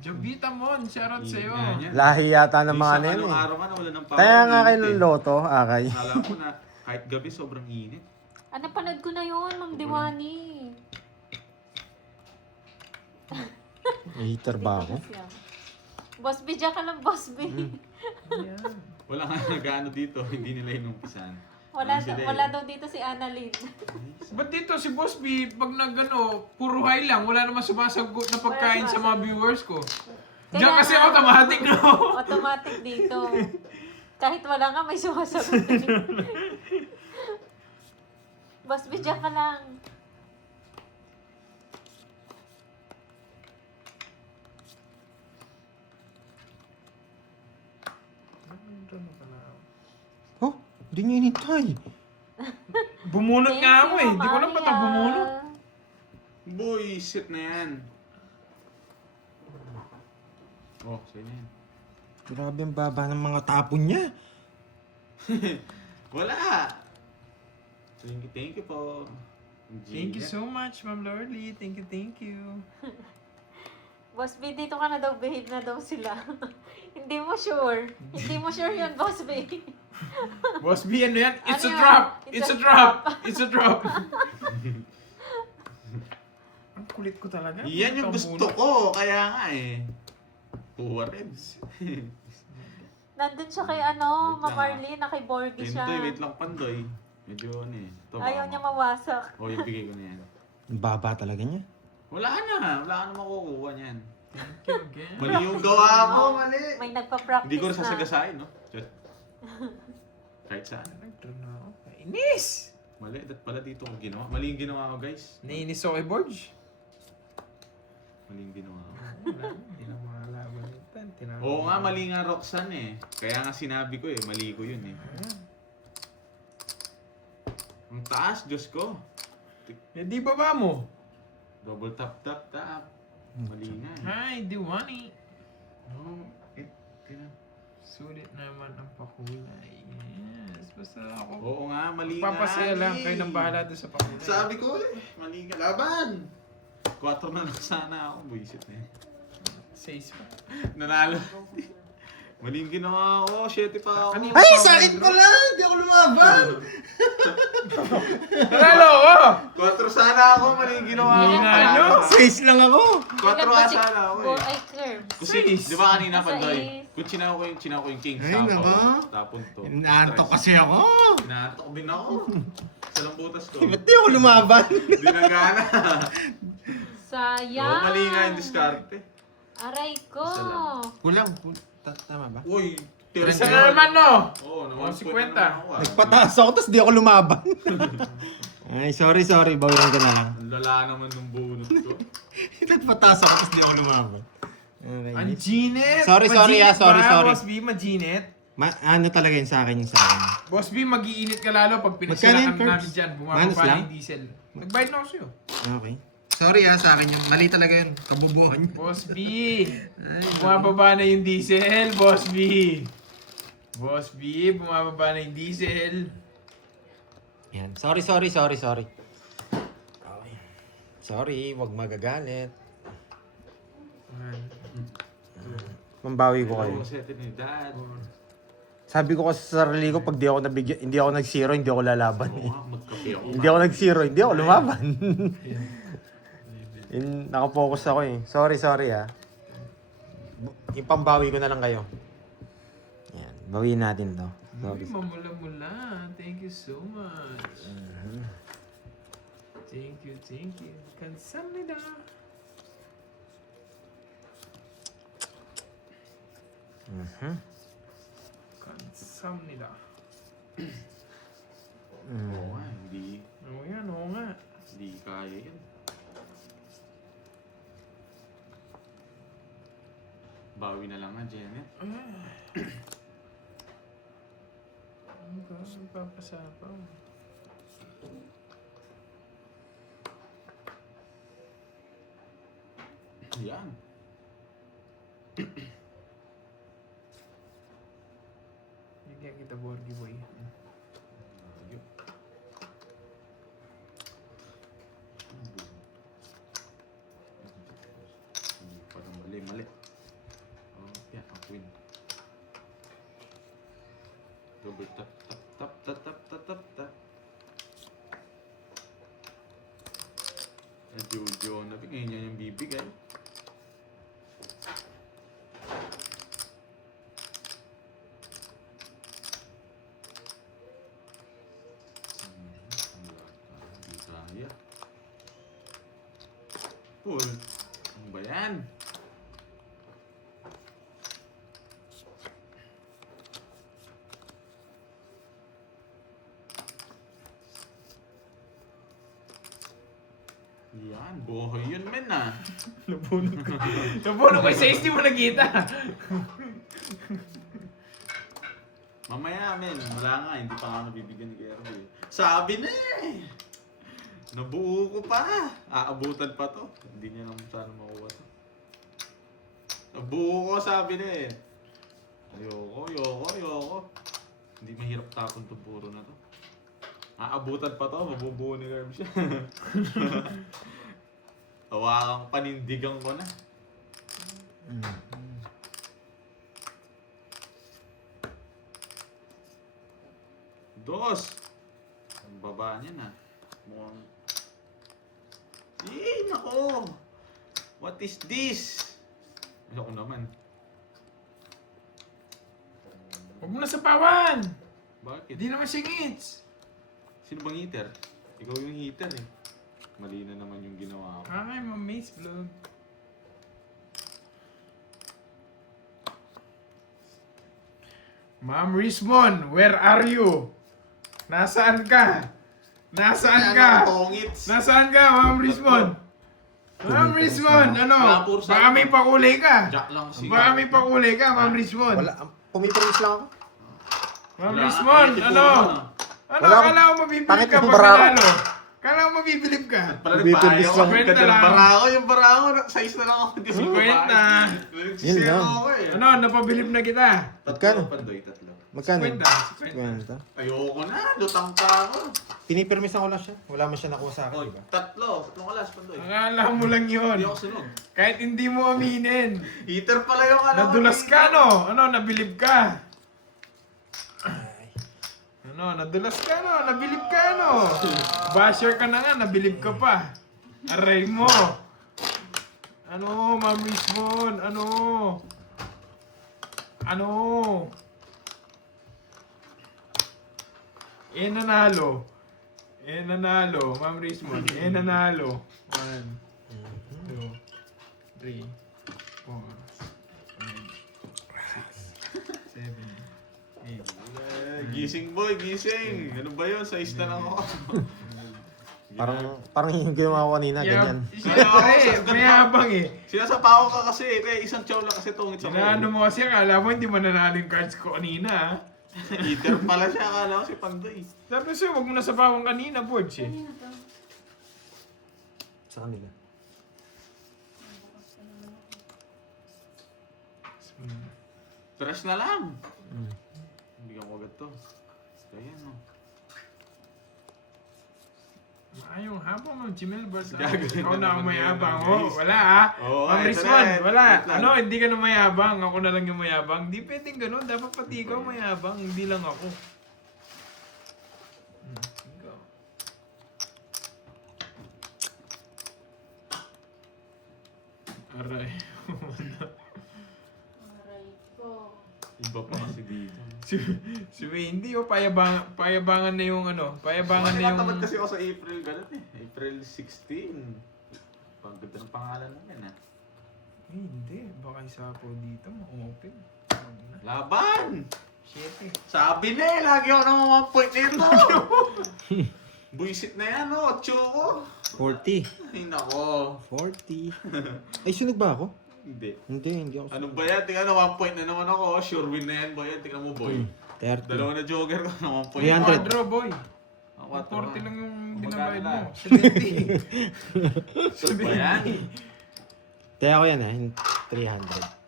Jovita Mon, shoutout sa'yo. Yan, yan. Lahi yata ng mga Isang ano yan anong eh. araw man, wala ng power. Kaya nga kayo init ng eh. loto, akay. Alam ko na kahit gabi sobrang init. Ah, napanood ko na yun, Ma'am Diwani. May heater ba ako? Dito siya. Boss B, dyan ka lang, Boss B. Yan. Wala nga nag-ano dito, hindi nila inumpisan. Wala, Ano sila eh? wala daw dito si Annalyn. Ba't dito si Boss B, pag nagano, puro high lang, wala naman sumasagot na pagkain sa mga viewers ko. Diyan Kaya kasi nga, automatic, no? Automatic dito. Kahit wala nga, may sumasagot. Boss B, dyan ka lang. Oh, hindi niya inintay. Bumunot Thank nga you, ako eh. Di ko Ma'am alam ba't Aria. ang bumunot. Boy, shit na yan. Oh, sa'yo na yan. Grabe ang baba ng mga tapon niya. Wala! Thank you po. Thank you so much, Ma'am Lorly. Thank you, thank you. Boss B, dito ka na daw, behave na daw sila. Hindi mo sure. Hindi mo sure yun, Boss B. Boss B, ano yan? It's Ano a yan? drop! It's It's a a drop! It's a drop! Ang kulit ko talaga. Yan yung Ang gusto bunot. ko, kaya nga eh. Puwa rin. Nandun siya kay ano, Wait Ma'am lang, Arlene, na kay Borgie siya. Pandoy, wait lang, Pandoy. Medyo ano eh. Ito, Ayaw baka niya ma- mawasak. Oh, yung bigay ko na yan. Ang baba talaga niya. Wala na makukuha niyan. Thank you again. Mali yung gawa mo, mali. May nagpa-practice Hindi ko na na. sasagasain, no? Just, kahit saan. Nag-turn na ako. Inis! Mali, pala dito ko ginawa. Mali yung ginawa ko, guys. Nainis ako kay Borge. Mali yung ginawa ko. Wala, hindi na makalaban ito. Tinawag Oo nga, ko. mali nga Roxanne eh. Kaya nga sinabi ko eh, mali ko yun eh. Ayan. Ang taas, Diyos ko. Eh, di baba mo? Double tap, tap, tap. Mali nga eh. Hi, Diwani. No, Sulit naman ang pakulay. Yes, basta ako. Oo nga, mali nga. Papasaya lang. eh. Kayo nang bahala doon sa pakulay. Sabi ko eh, mali ka. Laban! 4 na lang sana ako. Buisit na yan. 6 pa. Nanalo. Maling ginawa ko. 7 pa ako. Kanina Ay, pa sa ako akin nag-draw. pala! Hindi ako lumaban! Nanalo ko! 4 sana ako. Maling ginawa ko. Hina nyo. 6 lang ako! 4 nga sana ako eh. Ay, curve. Kasi, di ba kanina Nasa Pandoy? is. Kung chinaw ko yung Kings. Ay, naba. Tapon to. Inaantok kasi ako! Inaantok din ako. Sa lambutas ko. Ba't di ako lumaban? Hindi na gana. Sayang. Oo, mali nga yung diskarte. Aray ko. Kulang. Tama ba? Uy, Isa na naman, no? Oo, Oh, naman 50. Nagpataas ako, tapos di ako lumaban. Ay, sorry. Bawiran ka na lang. Ang lala naman ng bunot ko. Nagpataas ako, tapos di ako lumaban. Okay. Ang Ginet! Sorry, Maginit sorry. ba, Boss B, Maginet? Ano talaga yun sa akin yung sa akin? Boss B, mag-iinit ka lalo pag Magkano pinagsalakan yung namin curbs? dyan. Minus Bumababa na lang? yung diesel. Nagbayad na ako sa'yo. Okay. Sorry sa akin yun. Mali talaga yun. Kabubuhan yun. Boss B, bumababa na yung diesel, Boss B. Boss B, bumababa na yung diesel. Yan. Sorry. Okay. Sorry, wag magagalit. Mambawi ko kayo. Oo, sa eternidad. Sabi ko kasi sa sarili ko, pag di ako nabigyan, hindi ako nag-zero, hindi ako lalaban. Oo nga, magkape ako. Hindi ako nag-zero, hindi ako lumaban. Nakapokus ako eh. Sorry ah. Yung pambawi ko na lang kayo. Yan, bawiin natin to. Uy, mamula-mula. Thank you so much. Thank you. Kansamnida. Kansamnida. Oo nga, hindi Oo nga. kaya yun. Bawi na lang nga, Janet. Ano ka? Ipapasapaw. Yan. Bigyan kita, Borgie Boy. Parang mali. Oh, yan, ang queen. Double tap. Jojo na bigay niya yung bibigay. Hindi kaya. Uy, ano ba yan? Yan, buhay yun men ah. Napuno ko yung 60 mo nakita. Mamaya men, wala nga, hindi pa ako nabibigyan ni Kirby. Sabi na eh! Nabuo ko pa! Aabutan pa to. Hindi niya naman sana makuha to. Nabuo ko, sabi na eh. Ayoko. Hindi mahirap tapon to puro na to. Aabutan pa to, mabubuo ni Kirby siya. Hawakang panindigan ko na. Dos! Ang baba niya na. Mukhang... Nako! What is this? Ayoko naman. Huwag mo na sapawan. Bakit? Hindi naman singits. Sino bang heater? Ikaw yung heater eh. Mali na naman yung ginawa ko. Hi, Mama's Vlog. Ma'am Rismon, where are you? Nasaan ka? Nasaan ka? Tongits! Nasaan ka, Ma'am Rismon? Ma'am Rismon, ano? Baka may pakulay ka. Jack lang si... Baka may pakulay ka, Ma'am Rismon. Wala, pumipilis lang ako. Ma'am Rismon, ano? Ano, Wala akong- akala ko mabibili Pangit ka ng pag barako. nanalo? Kala mo mabibilib ka. Pala Bibilis nagbahay ako. lang. Ang ganda ng Kwenta lang. barako. Yung barako, size na lang ako. Hindi ko Kwenta. Yun lang. ako eh. Ano, napabilib na kita. Magkano? Tatlo, Pandoy, tatlo. Magkano? Kwenta. Kwenta. Ayoko na. Lutang pa ako. Pinipirmisan ko lang siya. Wala man siya nakuha sa akin, Oy, diba? tatlong alas, Pandoy. Akala mo lang yun. Hindi ako sunog. Kahit hindi mo aminin. Heater pala yung ano. Nadulas ka, no? Ano, nabilib ka. Ano, nadulas ka, no? Nabilib ka, no? Basher ka na nga, nabilib ka pa. Aray mo. Ano, Ma'am Richmond? Ano? Ano? Nanalo. Nanalo, Ma'am Richmond. Nanalo. 1, 2, 3, 4, 5, 6, 7, 8. Gising boy, gising. Ano ba yun? Size na lang ako. Parang yung ginawa ko kanina, ganyan. Siyempre, mayabang eh. Sinasapaw ka kasi. Kaya isang chow lang kasi tungit sa Sinaano mo kasi, akala mo hindi mo nanalo yung cards ko kanina ah. Heater pala siya. Akala ko si Pandoy. Sabi sa'yo, huwag mo na sabawan kanina, Borge eh. Kanina to. Sa kanila. Trash na lang. Bigyan ko agad to. Kaya no. Maayong habang ng Jimel Barsa. Gagawin Ikaw na na ang naman mayabang. yan, Oh, guys. wala ah. Oo, Ma'am ito Rizwan, na, wala. wait lang. Ano, hindi ka na mayabang. Ako na lang yung mayabang. Di pwedeng ganun. Dapat pati ikaw mayabang. Hindi lang ako. Ikaw. Aray. Aray ko. Iba pa kasi dito. si Wendy, oh, payabangan na yung ano. Payabangan na yung... Tinatamad kasi ako sa April. Ganun eh. April 16. Pang ganda ng pangalan mo yan ah. Hindi. Baka isa po dito. Ma-open. Huwag na. Laban! 7. Sabi na eh. Lagi ako naman mga point nito. Buisit na yan oh. 8 ko. 40. Ay nako. 40. Ay, sunog ba ako? Hindi. Hindi ako. Ano ba yan? Tingnan na 1 point na naman ako. Sure win na yan boy. Tingnan mo boy. 30. Dalawa na joker ko na 1 point. 300. Quadro, boy. Ang 40 lang yung Magkano binabayad na? mo. 70. Sure ba yan? Kaya ako yan yung 300.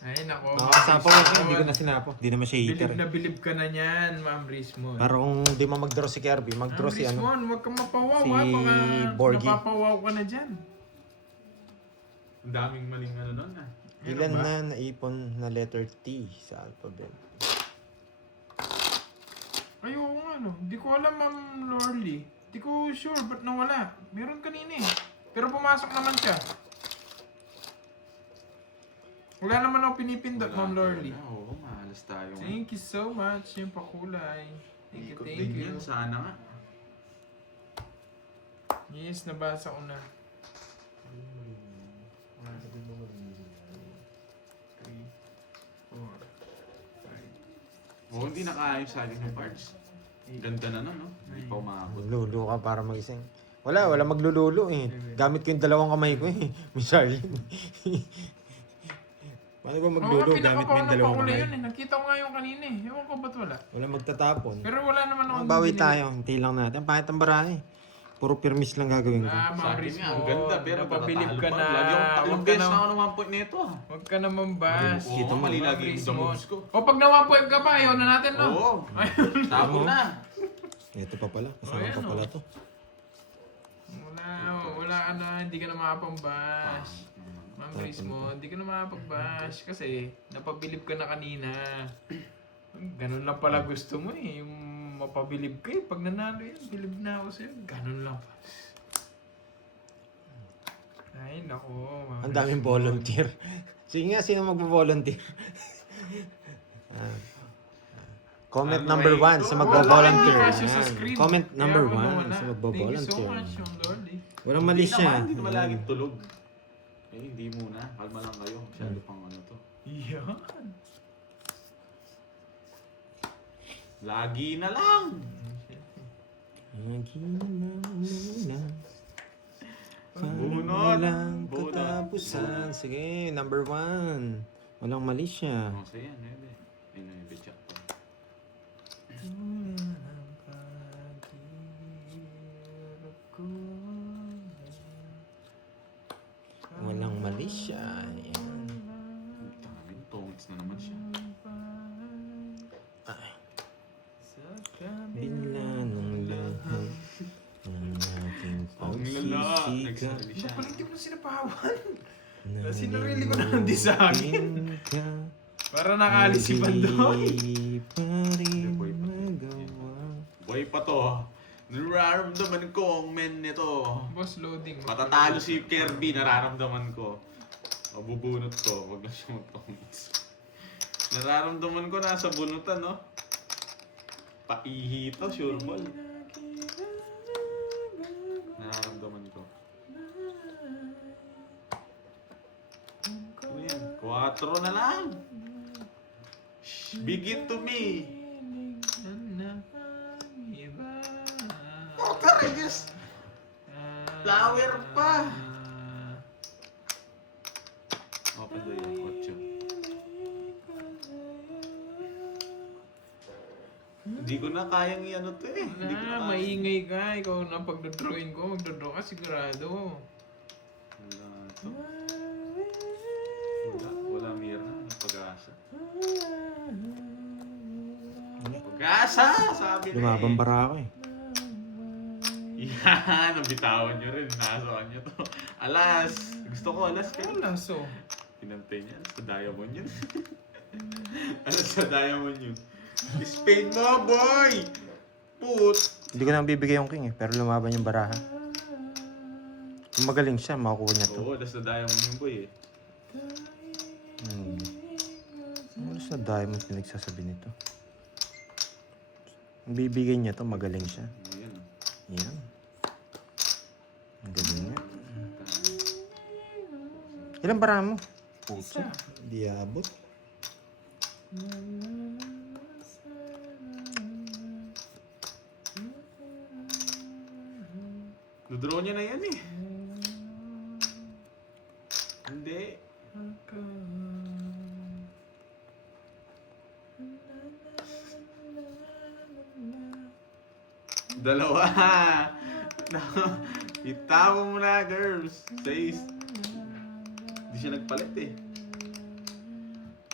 Ay, nako. Nakasapaw ko, hindi ko na sinapo. Hindi naman siya heater. Bilib na bilib ka na niyan, Ma'am Rismon. Pero kung di mo mag-draw si Kirby, mag-draw si ano. Rismon, huwag kang mapawaw Si ha. Baka Borgie. napapawaw ka na dyan. Ang daming maling ano nun ah. Ilan ba? na naipon na letter T sa alphabet? Ayoko nga no. Di ko alam, Ma'am Lorly. Di ko sure, ba't nawala? Meron kanina eh. Pero pumasok naman siya. Wala naman ako pinipindot, Ma'am Lorly. Oo, mahalas tayo. Thank you so much. Yung pakulay. Thank you, Ikot thank din you. yan. Sana nga. Yes, nabasa ko na. 3, 4, 5. Oo, hindi nakaayos sa akin yung parts. Ganda na nun, no? Hindi pa umabot. Lulu ka para magising. Wala maglululo eh. Gamit ko yung dalawang kamay ko eh. Miss Charlene. Paano ba maglulo gamit mo yung dalawang pakulay kamay? yun eh. Nakita ko nga yung kanina eh. Ewan ko ba't wala. Wala magtatapon. Pero wala naman ako. Bawi tayo. Hintay lang natin. Pangit ang barahe. Puro pirmis lang gagawin ko. Ah, Ma'am Sabi Rismon. nga, ang ganda. Pero napabilib natatalo ka pa. na. Lagi akong tatlong Huwag ka beses na- na ako ng 1 point nito ah. Huwag ka naman bas. Oo, Kita mo, mali Ma'am lagi yung Rismon. moves ko. O pag nawapuweb ka pa, ayaw na natin no? Oo. Tapo na. Ito pa pala. Kasama Ayan, pa pala to. Wala ka na, hindi ka na makapang-bash. Ma'am Rismon, hindi ka na makapag-bash kasi napabilib ka na kanina. Ganun lang pala gusto mo eh. Yung mapabilib ka eh. Pag nanalo yan, bilib na ako sa'yo. Ganun lang pa. Ay, nako. Ma'am Ang daming Rismon. volunteer. Sige nga, sino magbo-volunteer? Comment Ano number eh? 1 sa Wala magbo-volunteer. kang kasya sa Yan. screen. Comment Kaya number ako 1 nawala. sa Thank you so magbo-volunteer. much, Yung Lordy. Walang mali Hindi siya. naman, Hindi naman laging tulog. Eh, hindi muna. Kalma lang kayo. Masyado pang ano to. Yan. Lagi na lang. Lagi na muna. Bunot. Walang Bunot. katapusan. Sige, number 1. Walang mali siya. Oh, so yan. Ebe. Ayun na yung bitchat ko. next na rin siya. Ba't pala hindi mo na sinapawan? Sinarili ko na hindi sa akin. Para nakaalis si Pandoy. Boy pa to. Nararamdaman ko ang men nito. Boss, loading. Matatalo si Kirby, nararamdaman ko. Mabubunot ko, wag na siya magpangis. Nararamdaman ko nasa bunutan, no? Paihi to, sure ball. Nararamdaman ko. Ano yan? 4 na lang. Shh, begin to me. Karagis! Flower pa! Open do yan, 8. Hindi ko na kayang i-ano to eh. Hindi ko na kaya. Maingay ka. Ikaw na pagdodrawing ko, magdodraw ka sigurado. Wala to. Wala mira na. Pag-asa. Pag-asa! Sabi na Lumabambara ako eh. Yan, nabitawan nyo rin. Nasa nyo to. Alas! Gusto ko alas kayo. Wala so. Pinantay niya. Sa diamond yun. Alas sa diamond yun. Spain mo, boy! Put! Hindi ko na bibigay yung king eh, pero lumaban yung baraha. Kung magaling siya, makukuha niya to. Oo, alas sa diamond yung boy eh. Alas na diamond pinagsasabi nito. Ang bibigay niya to, magaling siya. Ayan. Yan. Ang galing niya. Ilang baraha mo? Isa. Di abot. Dodraw niya na yan eh. Hindi. Dalawa. Itawa mo na, girls. 6. Hindi siya nagpalit eh.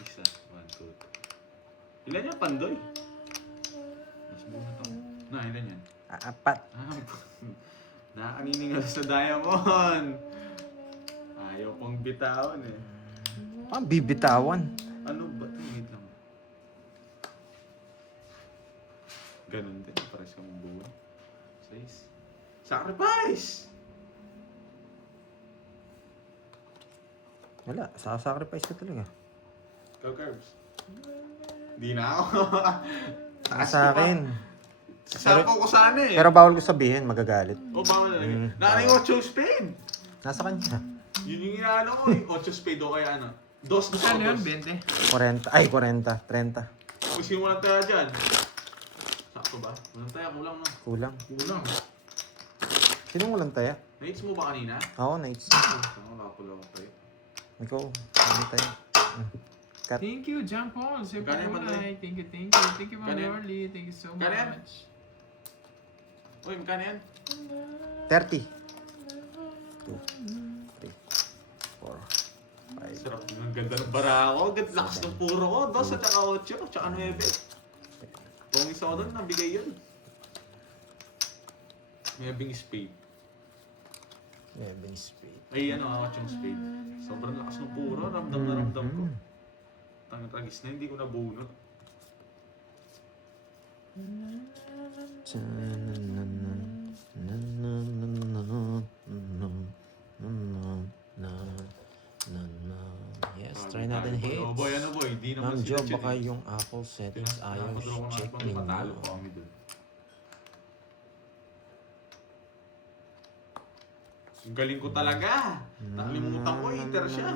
Isa. 1, 2. Ilan yan, Pandoy? Mas bunot ako. Na, ilan yan? Apat. Nakakaniningal sa diamond. Ayaw pang bitawan eh. Ah, bibitawan. Ano ba ito? Wait lang. Ganun din. Pares ka mong buwan. 6. Sacrifice! Wala, sasacrifice ka talaga. Go, Curbs. Di na ako. Taas Sa ko pa. akin. Sasako ko sana eh. Pero bawal ko sabihin, magagalit. O, bawal na lang. Mm. Nakaling 8 spade. Nasa kanya. Yun yung inaano ko eh. 8 spade o kaya ano. Dos Ano yun? dos. 20? 40. Ay, 40. 30. Gusto mo lang tayo dyan. Sakto ba? Walang tayo, kulang no. Kulang. Kulang. Sinong walang taya? Naits mo ba kanina? Ako, nights. Ako nakapula ko tayo. Ikaw, walang taya. Cut. Thank you, John Paul. Sir Kanya man Paulay. Thank you, thank you. Thank you, Ma'am Kanya. Lorly. Thank you so Kanya. much. Uy, magkano yan? 30. 2, 3, 4, 5. Sarap. Ang ganda ng bara ko. Ang ganda lakas ng puro ko. 2 at saka 8 at saka 9. Kung isa ko doon, nabigay yun. Mayabing spade. Yeah, bin spade. Ay, ano, 8 yung spade. Sobrang lakas ng puro. Ramdam na ramdam ko. Tangitagis na, hindi ko nabunot. Yes, try natin hits. Oh boy, ano boy? Di naman Ma'am Jo, sila baka yung Apple settings ayaw check Patalo ninyo. ko kami dun. Ang galing ko talaga. Nakalimutan ko, iter siya.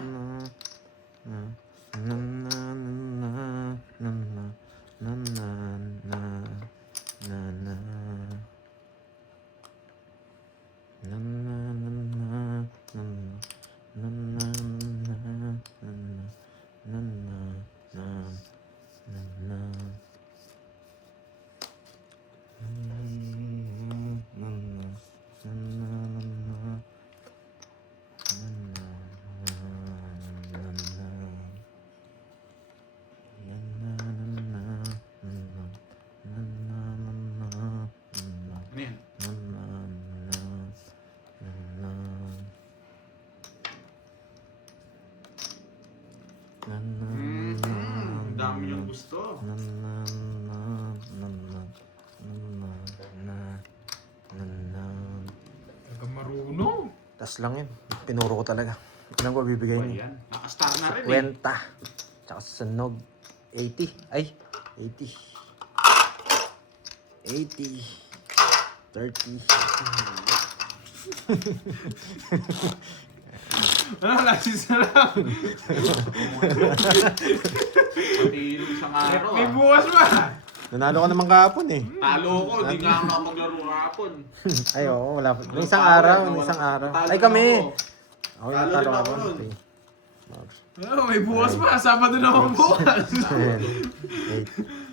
to. Na, na, na, na, na, na, na, na, na. Talaga marunong. Tas lang yun. Pinuro ko talaga. Ilan ko bibigay Ba niya? yan? Nakastar na rin eh. Kwenta. Tsaka sunog. 80. Ay, 80. 80. 30. Ano, lasi sarap. Pati yung isang araw May ah. bukas pa. Nanalo ka naman kahapon eh. Talo ko, di nga ako maglaro kahapon. Ay, oo. Wala pa. Nung isang araw. Nung isang araw. Ay, kami. Ako yung Talo natalo din ka ako po. nun. Oh, may bukas pa. Sabado na ako bukas. 8.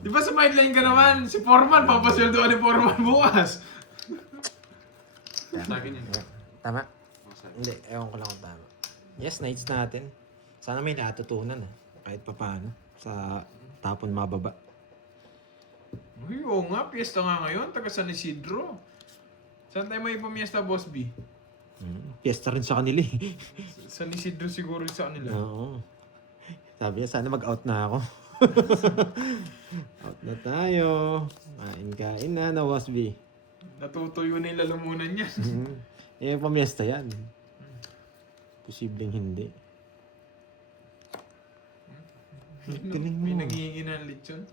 Di ba sa sideline ka naman? Si Foreman, papasweldo ka ni Foreman bukas. Sa akin yun. Tama? Oh, sa akin. Hindi. Ewan ko lang kung tama. Yes, nights natin. Sana may natutunan ah. Kahit pa paano. Sa tapon mababa. Uy, oo nga. Piyesta nga ngayon. Taga San Isidro. Saan tayo may pamiesta, Boss B? Fiesta rin sa kanila eh. San Isidro siguro sa kanila. Oo. Sabi niya, sana mag-out na ako. Out na tayo. Kain na na Wasby. Natutuyo na yung lalamunan niya. Eh, pamiesta yan. Posibleng hindi. Galing mo. May nangihingi ng lechon.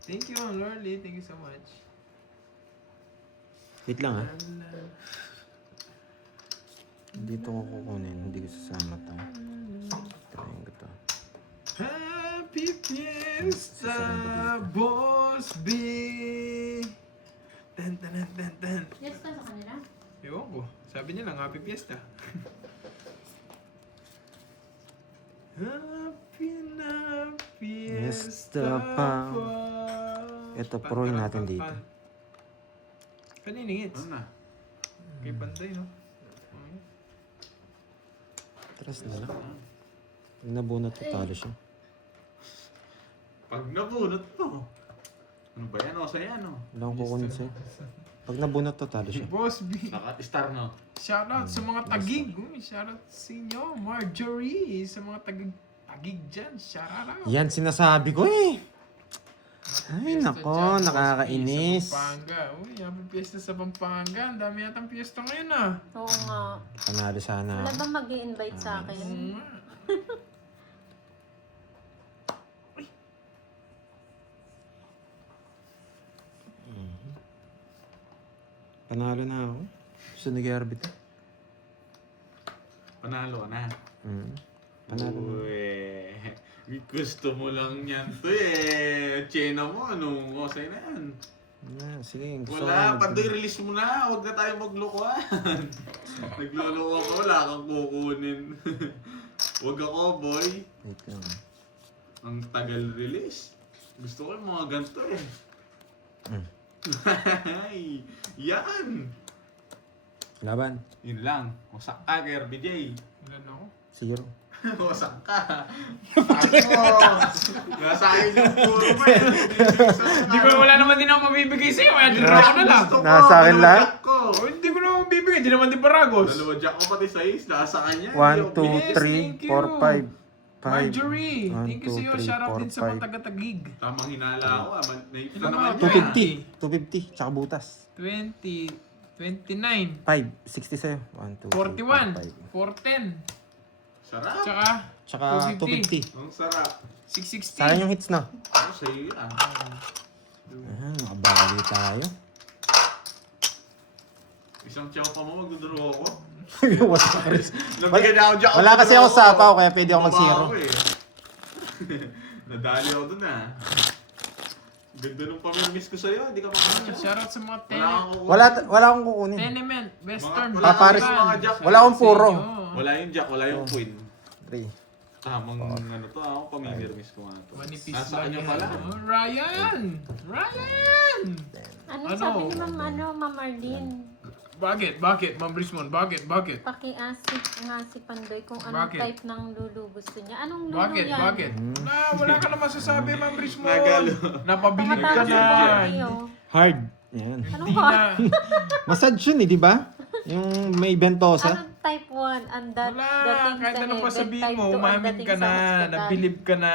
Thank you, Lorly. Thank you so much. Wait lang ah. Dito ko kukunin. Hindi ko sasama to. Trying ko to. Happy Fiesta, Boss B! Tan tan tan tan. Yes, ka sa kanila? Ewan ko. Sabi niya lang, Happy Fiesta. Happy na Fiesta pa. Ito, proin natin dito. Kaniningits. Ano na? Kay Panday, no? Tras na lang. Pag nabunot to, talo siya. Pag nabunot to. Ano ba yan? O sa yan o. Wala akong kukunin sa'yo. Pag nabunot to, talo siya. Boss B. Naka-star no? Shoutout sa mga tagig. Shoutout sa inyo, Marjorie. Sa mga tagig dyan. Shoutout. Yan sinasabi ko eh. Ay, Fiesta nako, dyan, nakakainis. Boss B, sa Pampanga. Uy, happy fiesta sa Pampanga. Ang dami yatang fiesta ngayon ah. Oo nga. Panalo sana Wala ako. ba mag-i-invite sa akin? Oo nga. Panalo na ako. Gusto nag-arbit eh. Panalo ka na. Panalo na. Uy, gusto mo lang yan to eh. Chena mo, ano? Osay na yan. Sige, gusto Wala, ko Pandoy, release mo na. Huwag na tayo maglokohan. Nagloloko ka, wala kang kukunin. Huwag ako, boy. Wait lang. Ang tagal release. Gusto ko yung mga ganito eh. Ay, yan! Laban. Yun lang. Wasak ka, KRBJ. Ilan ako? 0. Wasak ka. Tapos, nasa akin yung puro mo eh. Di ba wala naman din ako mabibigay sa'yo. Kaya draw ko na lang. Gusto ko, Nasa akin dalawa lang? jack ko. Oh, hindi ko naman mabibigay. Di naman din Paragos. Dalawa jack ko pati sa is. Nasa kanya. 1, 2, Yes, 3, thank you. 4, 5. Marjorie, 1, thank you 2, sa'yo. 3, Shoutout 4, din sa mga taga-tagig. Tamang hinala ako ah. May ito Ilan naman ba? yan. 250. 250. Tsaka butas. 20, 29, 5. 60 sa'yo. 1, 2, 41, 3, 410, Sarap. tsaka Tsaka 250. 250. Ang sarap. 660. Sayang yung hits na. Ano sa'yo yan? Makabawi tayo. Isang chow pa mo, magduduro ako. Wasak rin. Nabigyan niya ako jack. Wala kasi ako sapaw, kaya pwede ako mag-zero. Bumaba ako eh. Nadali ako dun ah. Ganda nung pamimiss ko sa'yo, hindi ka makakasya. Shoutout sa mga Wala kang kukunin. Wala akong kukunin. Tenement, Western, Wala Paparis. akong mga jack. Wala akong puro. Wala yung jack, wala yung queen. 3. Tamang ano to, ako pamimiss ko nga to. Manipis Nasa lang kanya yan. pala. Oh, Ryan! Ryan! Ano, Ano? sabi ni Ma'am Marlene? Bakit? Ma'am Brismon, bakit? Paki-asik nga si Pandoy kung anong Bakit? type ng lulu gusto niya. Anong lulu yan? Bakit? Wala ka na masasabi, Ma'am Brismon. Nagalo. Napabilib ka Tumatawag si na. Bobby, oh. Hard. Yan. Anong Hindi ba? na. Massage yun eh, di ba? Yung may bentosa. Anong type 1 ang Wala, dating kahit sa ano pa heaven, sabihin type mo, 2 ang umamin dating ka sa na, hospital? nabilib ka na.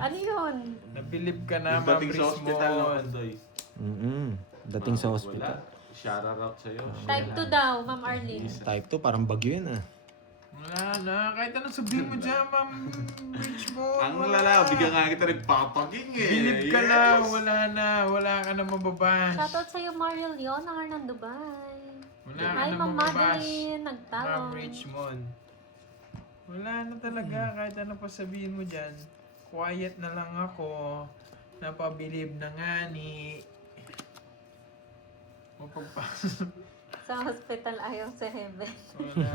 Ano yun? Nabilib ka na, Yung Ma'am dating sa hospital ng Rismon. Pandoy. Dating sa hospital. Wala. Shout-out sa'yo. Type 2 daw, Ma'am Arlene. Type 2, parang bagyo yun ah. Wala na, kahit anong sabihin mo dyan, Ma'am Richmond. Ang wala. lala, bigyan nga kita rin papaging eh. Bilib ka Yes. na, wala ka na mababash. Shoutout sa'yo, Mario Leon, ng Arnan Dubai. Wala ka Hi, na Ma'am mababash. Madeline, Ma'am nagtawag. Richmond. Wala na talaga, kahit ano pa sabihin mo dyan. Quiet na lang ako. Napabilib na nga ni... Mapagpasok. Sa hospital ayaw sa heaven. Wala,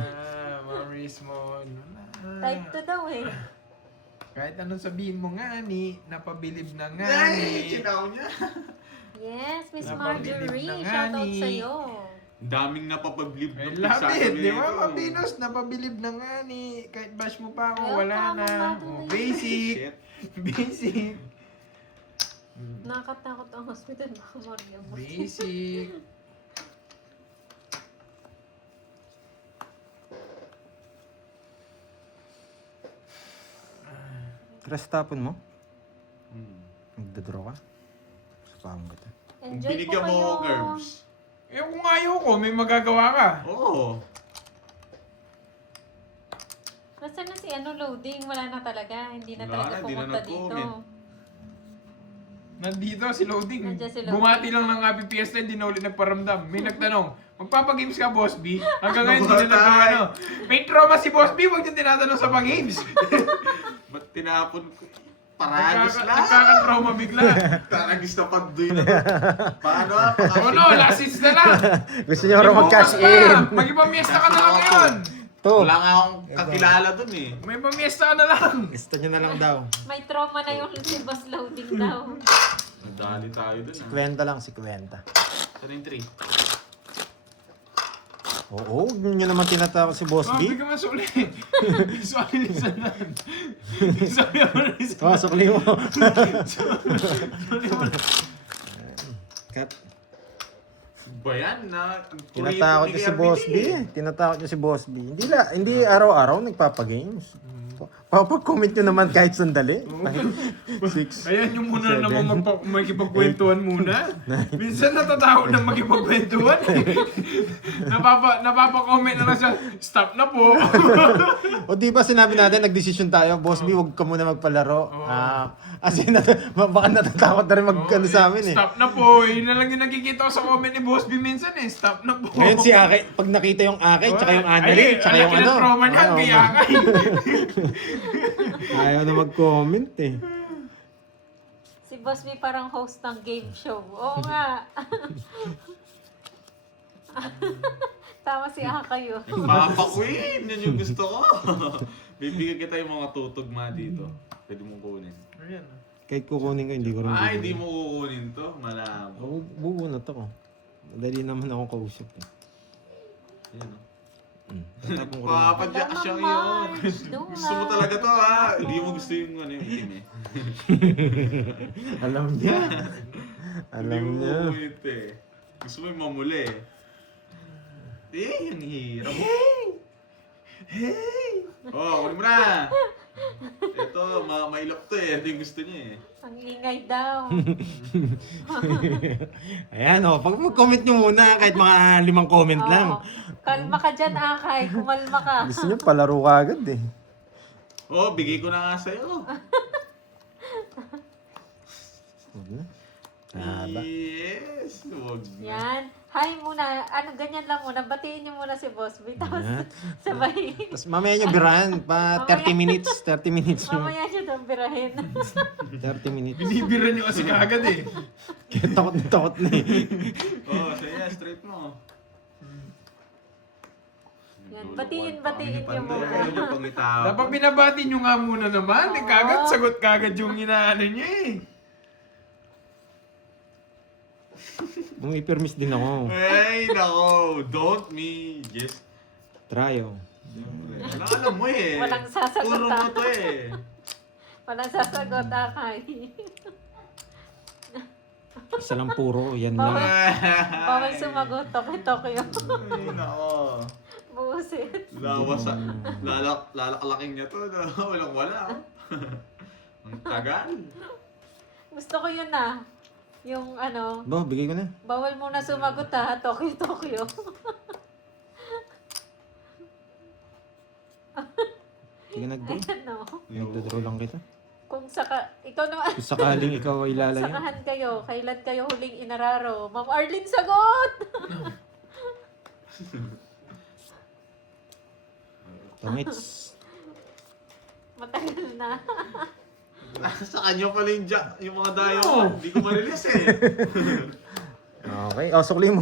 Ma'am Richmond. Wala. Type 2 daw eh. Kahit anong sabihin mo nga ni, napabilib na nga Ay, ni. sinaw niya. Yes, Miss Napabilib Marjorie, na nga shoutout ni- sa'yo. Ang daming napapaglib I ng love it, di ba? ko. Mabinos, napabilib na nga ni. Kahit bash mo pa ako, Welcome, wala na. Ma'am Oh, Madeline. basic, Shit. basic, Nakakatakot ang hospital, baka Mario. basic. Stress tapon mo? Hmm. Nagdadraw ka? Sa pahong kita. Kung Enjoy po binigyan mo kayo. ako, Gerbs. Eh kung ayaw ko, may magagawa ka. Oo. Nasaan na si ano loading? Wala na talaga. Hindi na Wala talaga na, di na pumunta dito. nag-comment. Nandito si Loading. Nandiyan si Loading. Bumati lang ng Happy Fiesta, hindi na ulit nagparamdam. May nagtanong, magpapagames ka, Boss B? Hanggang ngayon, hindi na nagtanong ano. May trauma si Boss B, huwag niyo tinatanong sa pag-games. Ba't tinapon ko? Paragos lang. Nagkaka-trauma bigla. Paragos na Pandoy na. Paano ah? Oh no, last hits na lang. Gusto niyo raw mag-cash Bukas in. pa, Mag-ipamiesta ka na lang ngayon. To. Wala nga akong kakilala dun eh. May pamiesta ka na lang. Gusto niyo na lang daw. May trauma na yung si boss loading daw. Nagdali tayo dun ah. Kwenta lang si Kwenta. Ano yung 3? Oo, yun nyo naman tinatawag si Boss Sabi B. ka mas ulit. Sorry, lisanan. Sorry, lisanan. Oh, sukli mo. Kat, Ba yan na? tinatakot niyo si Boss B. Tinatakot niyo si Boss B. Hindi araw-araw nagpapagames. Papag-comment nyo naman kahit sandali. 6. Ayan yung muna Seven. naman magkipagkwentuhan muna. Minsan natatakot na magkipagkwentuhan eh. Napapa-comment na lang siya, stop na po. O di ba sinabi natin, nagdesisyon tayo, Boss B, huwag ka muna magpalaro. Kasi baka natatakot na rin mag-ano sa amin eh. Stop na po. Yun na lang yung nakikita ko sa comment ni Boss B minsan eh. Stop na po. Ngayon si Ake, pag nakita yung Ake, tsaka yung Annalyn, tsaka yung ano. trauma niya, Oo, kaya kay. ayaw na mag-comment eh. Si boss B parang host ng game show. Oo nga. Tama si Akayo. Papa Queen! Yan yung gusto ko. Bibigyan kita yung mga tutugma dito. Pwede mong kunin. Ayan. Kahit kukunin ko, hindi ko rin Ay, bibigyan. di mo kukunin to. Malabo. Bubunot ako. Madali naman akong kausap eh. Ayan o. Tatapon ko rin. Papadya Wala siya naman. yun. Gusto mo talaga to ha. Hindi mo gusto yung ano yung itim eh. Alam niya. Alam Hindi mo niya. kukunin to eh. Gusto mo yung mamuli eh. Eh, ang hirap. Hey! Oh, kunin mo na. Ito, mailap to eh. Ito yung gusto niya eh. Ang ingay daw. Ayan o, pag mag-comment nyo muna, kahit mga 5 comment lang. Oo. Kalma ka dyan, Akay. Kumalma ka. Gusto nyo, palaro ka agad eh. Oh, bigay ko na nga sa'yo. Huwag na. Haba. Yes. Huwag na. Yan. Hi muna. Ano, ganyan lang muna. Batiin niyo muna si Boss B. Tapos Ayan. sabay. Tapos mamaya nyo birahan, pa 30 minutes. 30 minutes nyo. Mamaya siya daw birahin. 30 minutes. Binibira niyo kasi kagad eh. Kaya takot na eh. Oh, saya, straight mo. Yan. Batiin niyo muna. Ayaw niyo pang itawag. Dapat binabati niyo nga muna naman. Eh, kagad, sagot kagad yung inaano niya eh. Nung i-permiss din ako. Ay, nako. Don't me. Just Try oh. wala alam mo eh. Walang sasagot, Turo mo to eh. Walang sasagot, Akay. Isa lang puro, yan Bawal, lang. bawal sumagot. Tokyo. Ay, nako. Buset. Lawasa. Lalakalaking niya to. No? Walang wala. Ang tagal. Gusto ko yun ah. Yung ano, Bo, bigay ko na. bawal muna sumagot ha. Tokyo. Sige nag-draw. Ayan no. Nagdodraw lang kita. Kung ikaw naman, Kung sakaling ikaw ay lalayo. sakahan kayo. Kailan kayo huling inararo? Ma'am Arlene, sagot! Tangits. Matagal na. Sa kanya pala yung mga dayo ko. Hindi ko marilis eh. Okay, sukli mo.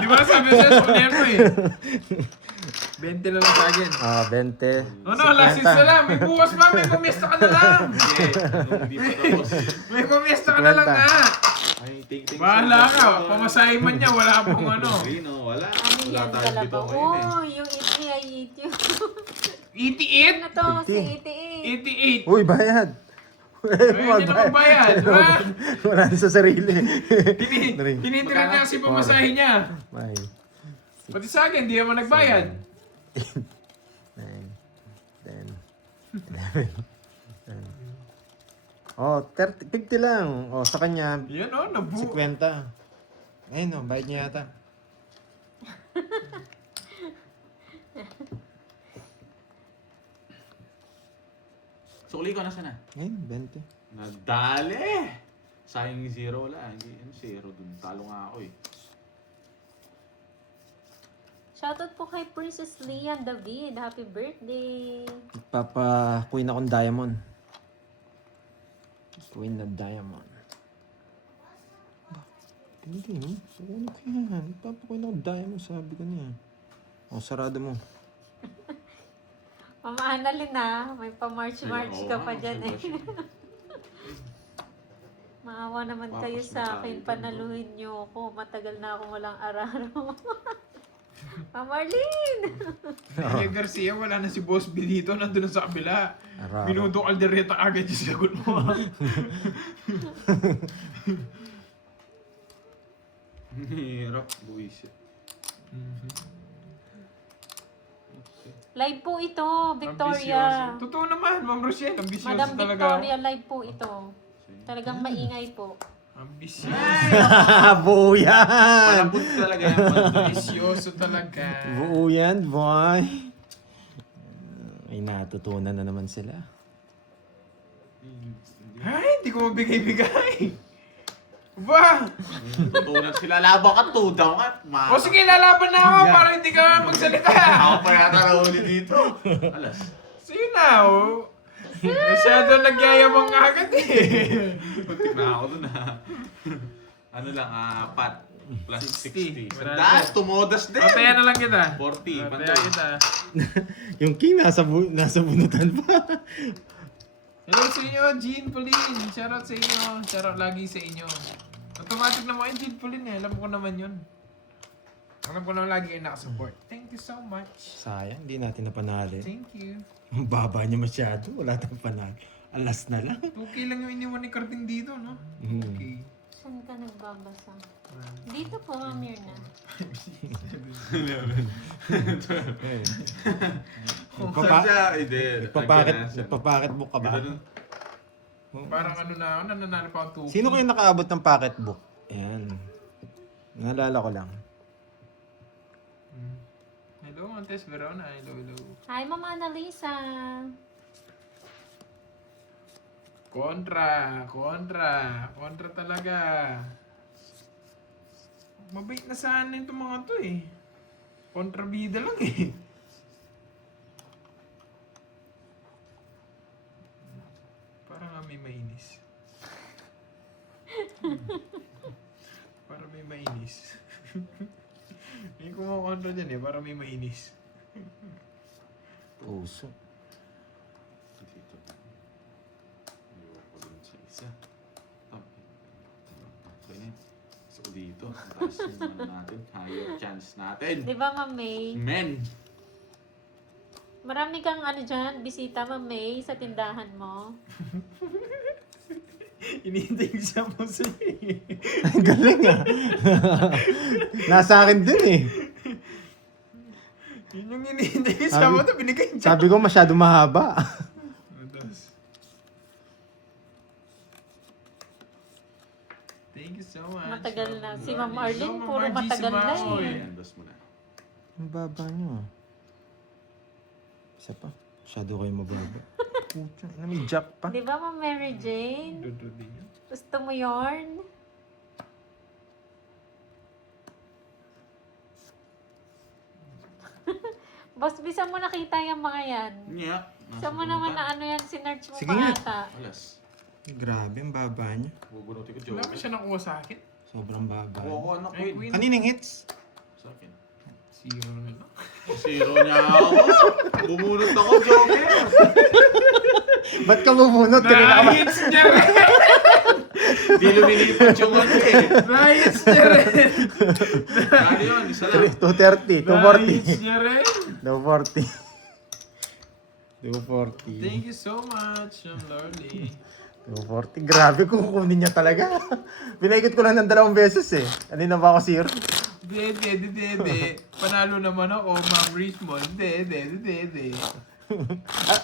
Di ba sabi sa'yo, Sonero eh. 20 na lang sa akin. 20. No, last season na lang. May bukas pa, may pamiesta ka na lang. Sige, hindi pa tapos. May pamiesta ka na lang nga. Ay, ting-ting. Bahala ka, pamasahin man niya, wala pong ano. Hindi, no, wala. Ano Wala yan tayong kalabaw? bitaw ngayon eh. Oh, yung eat me, I eat you. 88? Ano to? Si 88. 88. Uy, bayad. Ayun, hindi naman bayad, di ba? Wala na sa sarili. Tinitira niya kasi pamasahin niya. May. Pati sa akin, di naman nagbayad. 9, 10, 11, 30, 50 lang. Sa kanya, Yan 50. nabu. Ayun bayad niya yata. Sukli ko, nasa na? Ayun, 20. Nadali! Sayang yung zero, wala. Hindi, zero dun. Talo nga ako eh. Shoutout po kay Princess Lian David. Happy birthday! Queen akong diamond. Queen na diamond. Hindi, no? So, ano kaya? Queen akong diamond, sabi ko niya. Sarado mo. Mama Annalyn na, may pa-march ka pa dyan eh. Maawa naman kayo sa akin, panaluhin niyo ako. Matagal na akong walang araro. Ma'am Arlene! Kaya Garcia, wala na si Boss Bilito, nandun na sa kabila. Araro. Minuto Caldereta agad yung sagot mo. Hirap, buwisit. Live po ito, Victoria. Ambisyoso. Totoo naman, Ma'am Rochelle, ambisyoso Madam talaga. Victoria, live po ito. Talagang maingay po. Ambisyoso. Buo yan! Palambot talaga yan. Ambisyoso talaga. Buo yan, boy. Ay, natutunan na naman sila. Ay, hindi ko mabigay-bigay. Ba? Tutunan sila. Laban ka, tudaw ka. O sige, lalaban na ako para hindi ka magsalita. Ako pa yata nahuli dito. Alas. So yun na, oh. Masyado nagyayabang ka agad eh. Puntik na ako dun ha. Ano lang, 4 plus 60. 60. Sandaan, tumodas din. Patayan na lang kita. 40, Patayan panday. kita. Yung king nasa bunutan pa. Hello sa inyo, Jean Pauline. Shoutout sa inyo. Shoutout lagi sa inyo. Automatic na mga Jean Pauline eh. Alam ko naman yun. Alam ko naman lagi ay nakasupport. Thank you so much. Sayang, hindi natin napanali. Thank you. Ang baba niya masyado. Wala tayong panali. Alas na lang. Okay lang yung iniwan ni Carding dito, no? Okay. Saan ka nagbabasa? Dito po, Ma'am Mirna. Saan siya? Hindi. Nagpa-pocket book ka ba? Parang ano na ako, nananalo pa ako 2K. Sino kayo nakaabot ng pocket book? Ayan. Naalala ko lang. Hello, Montes Verona. Hello, hello. Hi, Mama Annalisa. Kontra talaga. Mabait na sana yung mga to eh. Kontrabida lang eh. Parang nga may mainis. Parang may mainis. May kumukontra dyan eh, parang may mainis. Puso. Dito. Ayoko dun sa isa. Okay na yun. So dito, ang taas yung ano natin. Higher chance natin. Di ba, Ma'am May? Men! Marami kang ano dyan, bisita, Ma'am May, sa tindahan mo. Inihintay ko siya po sa'yo eh. Ang galing ah. Nasa akin din eh. Yun yung inihintay ko siya mo, binigay niya. Sabi ko masyado mahaba. Thank you so much. Matagal na. Si Ma'am Ma'am Arlene, Ma'am puro Margie, matagal na si Ma'am eh. Oy. Endos mo na. Ang baba nyo ah. Isa pa. Masyado kayo mababa. Pucha, na may jack pa. Di ba, Ma'am Mary Jane? Dudu din yun. Gusto mo yarn? Boss, bisa mo nakita yung mga yan. Niya. Saan mo naman na ano yan, sinerch mo Sige pa nga. ata. Alas. Grabe, ang baba nyo. Bubunutin ko, Wala Joey. ba siya nakuha sa akin? Sobrang baba. Kuha ko anak Ay, ko. Queen. Kaninang hits? Sa akin. Zero na lang. Zero niya ako. Bumunot ako, Joker. Ba't ka bubunot? Na-hits niya rin! Di lumilipat yung ano eh. Na-hits niya rin! Ano yun? Isa lang. 230, Na-hits 240. niya rin! 240. 240. Thank you so much, Ma'am Lorly. 240. Grabe, kukunin niya talaga. Pinaikot ko lang ng 2 beses eh. Kanina ba ako zero? De. Panalo naman ako, Ma'am Richmond. De.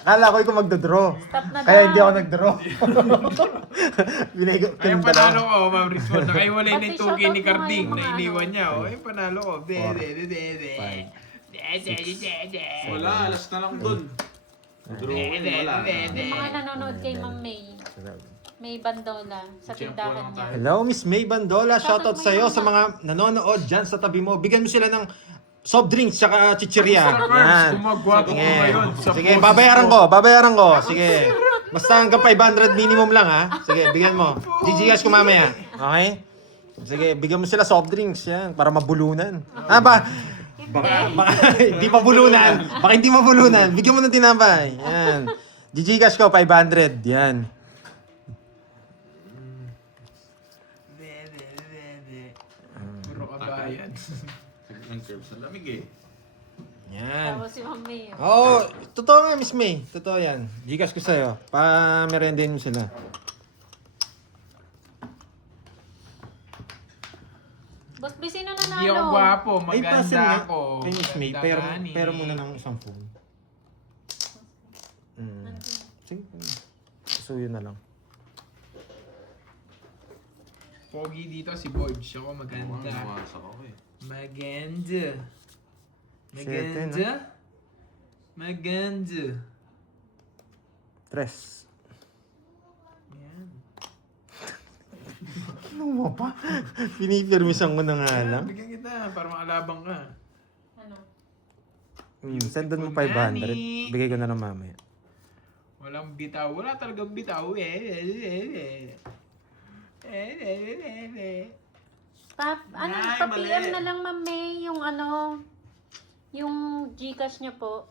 Akala ko ikaw magdodraw. Stop na Kaya daw. hindi ako nagdraw. Pinaikot ko Ay, ng panalo 2. ko, Ma'am Richmond. Nakaiwalay na Pati yung 2K ni shoutout mo nga Carding yung na mga iniwan ano. niya. Oh. Ay, panalo ko. De. Wala, alas na lang dun. Drawing, wala. Yung mga nanonood kay Ma'am May. May Bandola sa tindahan niya. Hello, Miss May Bandola. Shoutout sa'yo sa mga nanonood dyan sa tabi mo. Bigyan mo sila ng soft drinks tsaka chichirya. Yan. Kumagwapo ko Sige. ngayon sa Sige, boses babayaran ko. ko. Babayaran ko. Sige. Basta hanggang 500 minimum lang ha. Sige, bigyan mo. GGS ko mamaya. Okay? Sige, bigyan mo sila soft drinks yan para mabulunan. Ah, baka hindi pa bulunan. Baka hindi mabulunan. Bigyan mo ng tinapay. Yan. GGS ko 500. Yan. Puro kabayan. Ang curves ang lamig eh. Yan. Tapos si Ma'am May. Oo, totoo nga, Miss May. Totoo yan. Gcash ko sa'yo. Pa-merendin mo sila. Boss, busy na Hindi ako nanalo. gwapo, Ay, pasin maganda nga. ako. Ay, Miss May, Ganda gani. pero muna ng isang phone. Sige. Suyo na lang. Pogi dito si Borge. Ako maganda. Nawasak ako eh. Maganda. Siyete, no? Maganda. Maganda. Tres. Yan. Ano mo pa? Pinipirmisan ko na nga lang. Bigyan kita para makalabang ka. Ano? Sendan mo Beautiful 500. Nani. Bigay ko na lang mamaya. Walang bitaw. Wala talagang bitaw. Ano, Ay, pa-PM mali. na lang, Ma'am May, yung ano, yung Gcash niya po.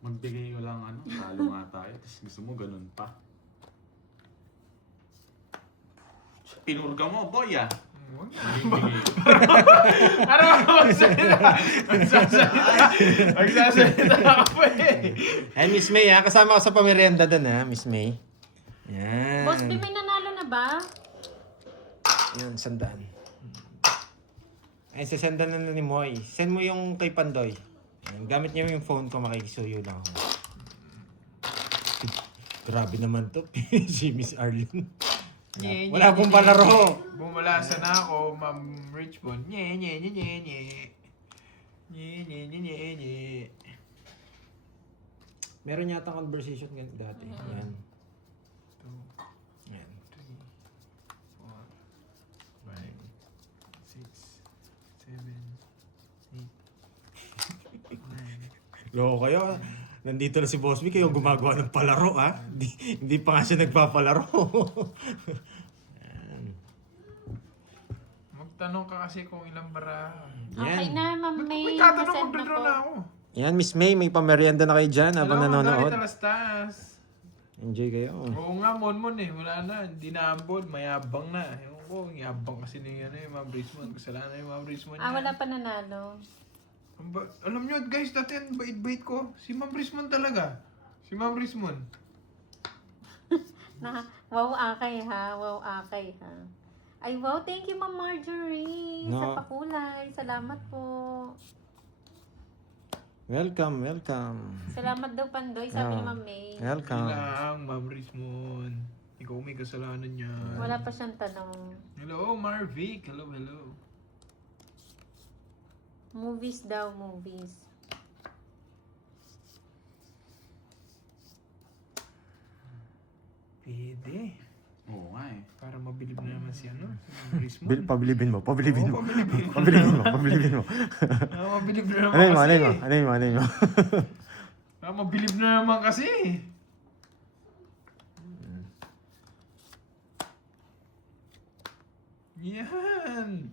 Magbigay ko lang ano, talo nga tayo. Tapos gusto mo ganun pa. Pinurga mo, boy ah. Huwag na. Bibigay. Ano ako magsalita? Magsasalita ka pa eh. Ay, Miss May ha. Kasama ko sa pamerienda doon ha, Miss May. Yan. Boss, may nanalo na ba? Yan, sandaan. Ay, sasendan na ni Moy. Send mo yung kay Pandoy. Yan, gamit niya yung phone ko, makikisuyo lang ako. Grabe naman to, si Miss Arlene. Wala pong palaro. Bumalasan na ako, Ma'am Richmond. Nye. Meron yata conversation dati. Yan. Yan. 3, 4, 5, 6, 7, 8, 9. Loko kayo. Nandito na si Boss B, kayo gumagawa ng palaro ha. Hindi pa nga siya nagpapalaro. Yan. Magtanong ka kasi kung ilang bara. Okay na, Ma'am May. May tatanong, nasend na magdodraw po. na ako. Yan, Miss May, may pamerienda na kayo dyan habang nanonood. Talas-taas. Enjoy kayo. Oo nga, Monmon eh. Wala na. Hindi na ambod. Mayabang na. Ewan ko, yabang kasi ni Ma'am Richmond. Kasalanan yung Ma'am Richmond. Ah, yan. wala pa nanalo. Alam nyo guys, dati ang bait-bait ko. Si Ma'am Richmond talaga. Si Ma'am Richmond. Wow, akay ha. Wow, akay ha. Ay, wow. Thank you, Ma'am Marjorie. Sa No. pakulay. Salamat po. Welcome, welcome. Salamat daw, Pandoy. Sabi ni Ah. Ma'am May. Welcome. Lang, Ma'am Rismon. Ikaw may kasalanan niyan. Wala pa siyang tanong. Hello, Marvic. Hello, hello. Movies daw, movies. Pwede. Oo nga eh. Para mabilib na naman si ano, si Ma'am Rismon. Pabilibin mo, pabilibin mo. Oo, pabilibin. Pabilibin mo, pabilibin mo. Mabilib na naman Ano yun mo, kasi. ano yun mo, ano yun mo. Mabilib na naman kasi. Yan.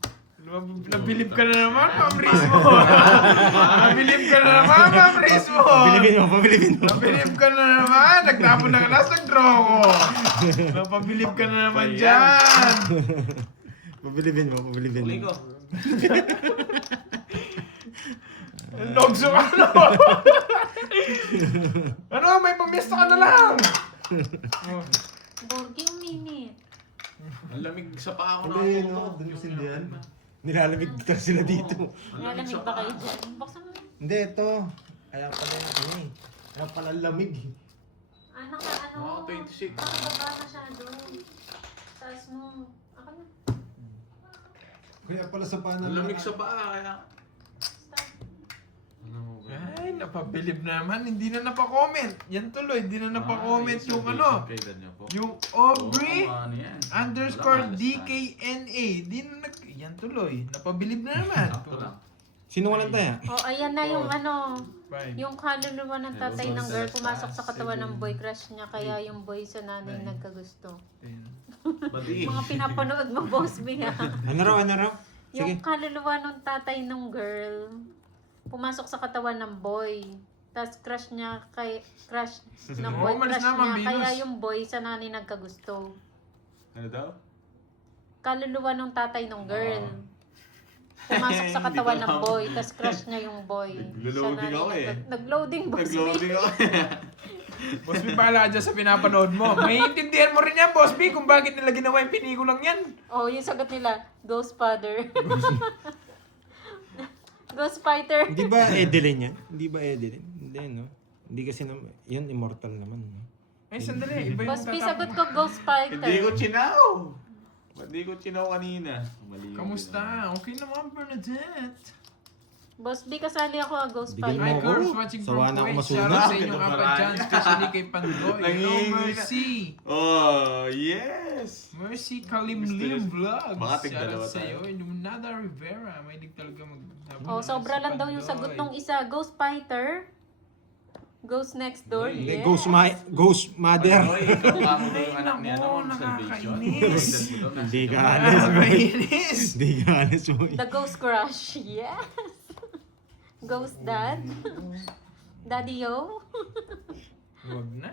Nabilib ka na naman, Ma'am Rismo. Nabilib ka na naman, Ma'am Rismo. Pabilibin mo, pabilibin mo. Nabilib ka na naman. Nagtapon na ka na, nag-draw ko. Napabilib ka na naman dyan. Pabilibin mo, pabilibin Uli mo. ko. Nogso ka na. Ano, may pamesta ka na lang. Oh. Borgi, uminit. Ang lamig sa paa ko na Hindi, ako. no, dun kasi diyan. Nilalamig ka sila dito. Nalamig ba kayo dyan? Buksan mo. Hindi, ito. Kaya pala yung ano eh. Kaya pala lamig. Mga 26. Nakababa masyado. Taas mo. Ako na. Kaya pala sa panan. Ang lamig sa paa kaya. Stop. Ano mo ba? Ay, napabilib na naman. Hindi na napakomment. Yan tuloy, hindi na napakomment yung ano. Yung Aubrey Ano yan? _ DKNA. Di na yan tuloy. Napabilib na naman. Sakto lang. Sino walang taya? Oh, ayan na yung ano. Fine. Yung kaluluwa ng tatay ng girl pumasok sa katawan ng boy crush niya. Kaya yung boy sa nanay nagkagusto. Bati. Mga pinapanood mo, Boss B ha. Ano raw, ano raw? Sige. Yung kaluluwa ng tatay ng girl pumasok sa katawan ng boy. Tapos crush niya kay crush ng boy Oh, malis crush naman, niya. Venus. Kaya yung boy sa nanay nagkagusto. Ano daw? Kaluluwa ng tatay ng girl. Pumasok sa katawan ng boy, tapos crush niya yung boy. Naglo-loading ako eh. Nag-loading, Boss B. Nag-loading ako. Boss B, bahala dyan sa pinapanood mo. May intindihan mo rin yan, Boss B, kung bakit nila ginawa yung pinikulang yan. Oh, yung sagot nila, Ghost Father. Ghost Fighter. Hindi ba Edeline yan? Hindi ba Edeline? Hindi, no? Hindi kasi naman, yun immortal naman, no? Ay, sandali. Iba yung Boss B, tatapos sagot mo. ko Ghost Fighter. Hindi ko chinaw. Hindi ko chinaw kanina. Mali yung Kamusta? ginawa. Okay naman, Bernadette. Boss B, kasali ako Ghost Bigyan Hi, mo Fighter. ako. girls watching Sawa from na ako Kuwait. masunog. Shoutout sa inyong Ito, apat Brian. dyan, especially kay Pandoy. Hello, Nangingi- Mercy. Oh, yes! Mercy Kalimlim Vlogs. Baka tigdalawa Shoutout sa'yo. tayo. Illuminada Rivera. May talaga mag... Oh, sobra lang daw yung sagot nung isa. Ghost Fighter. Ghost Next Door. Hindi, Yes. Ghost Mother. Oy, ikaw ka mo daw yung Ay, anak niya. nako, Ano mo salvation? nakakainis. Hindi ka Ah, alis, boy. kainis. Hindi ka alis, boy. The Ghost Crush. Yes. Ghost Dad. Daddy Yo. Huwag na.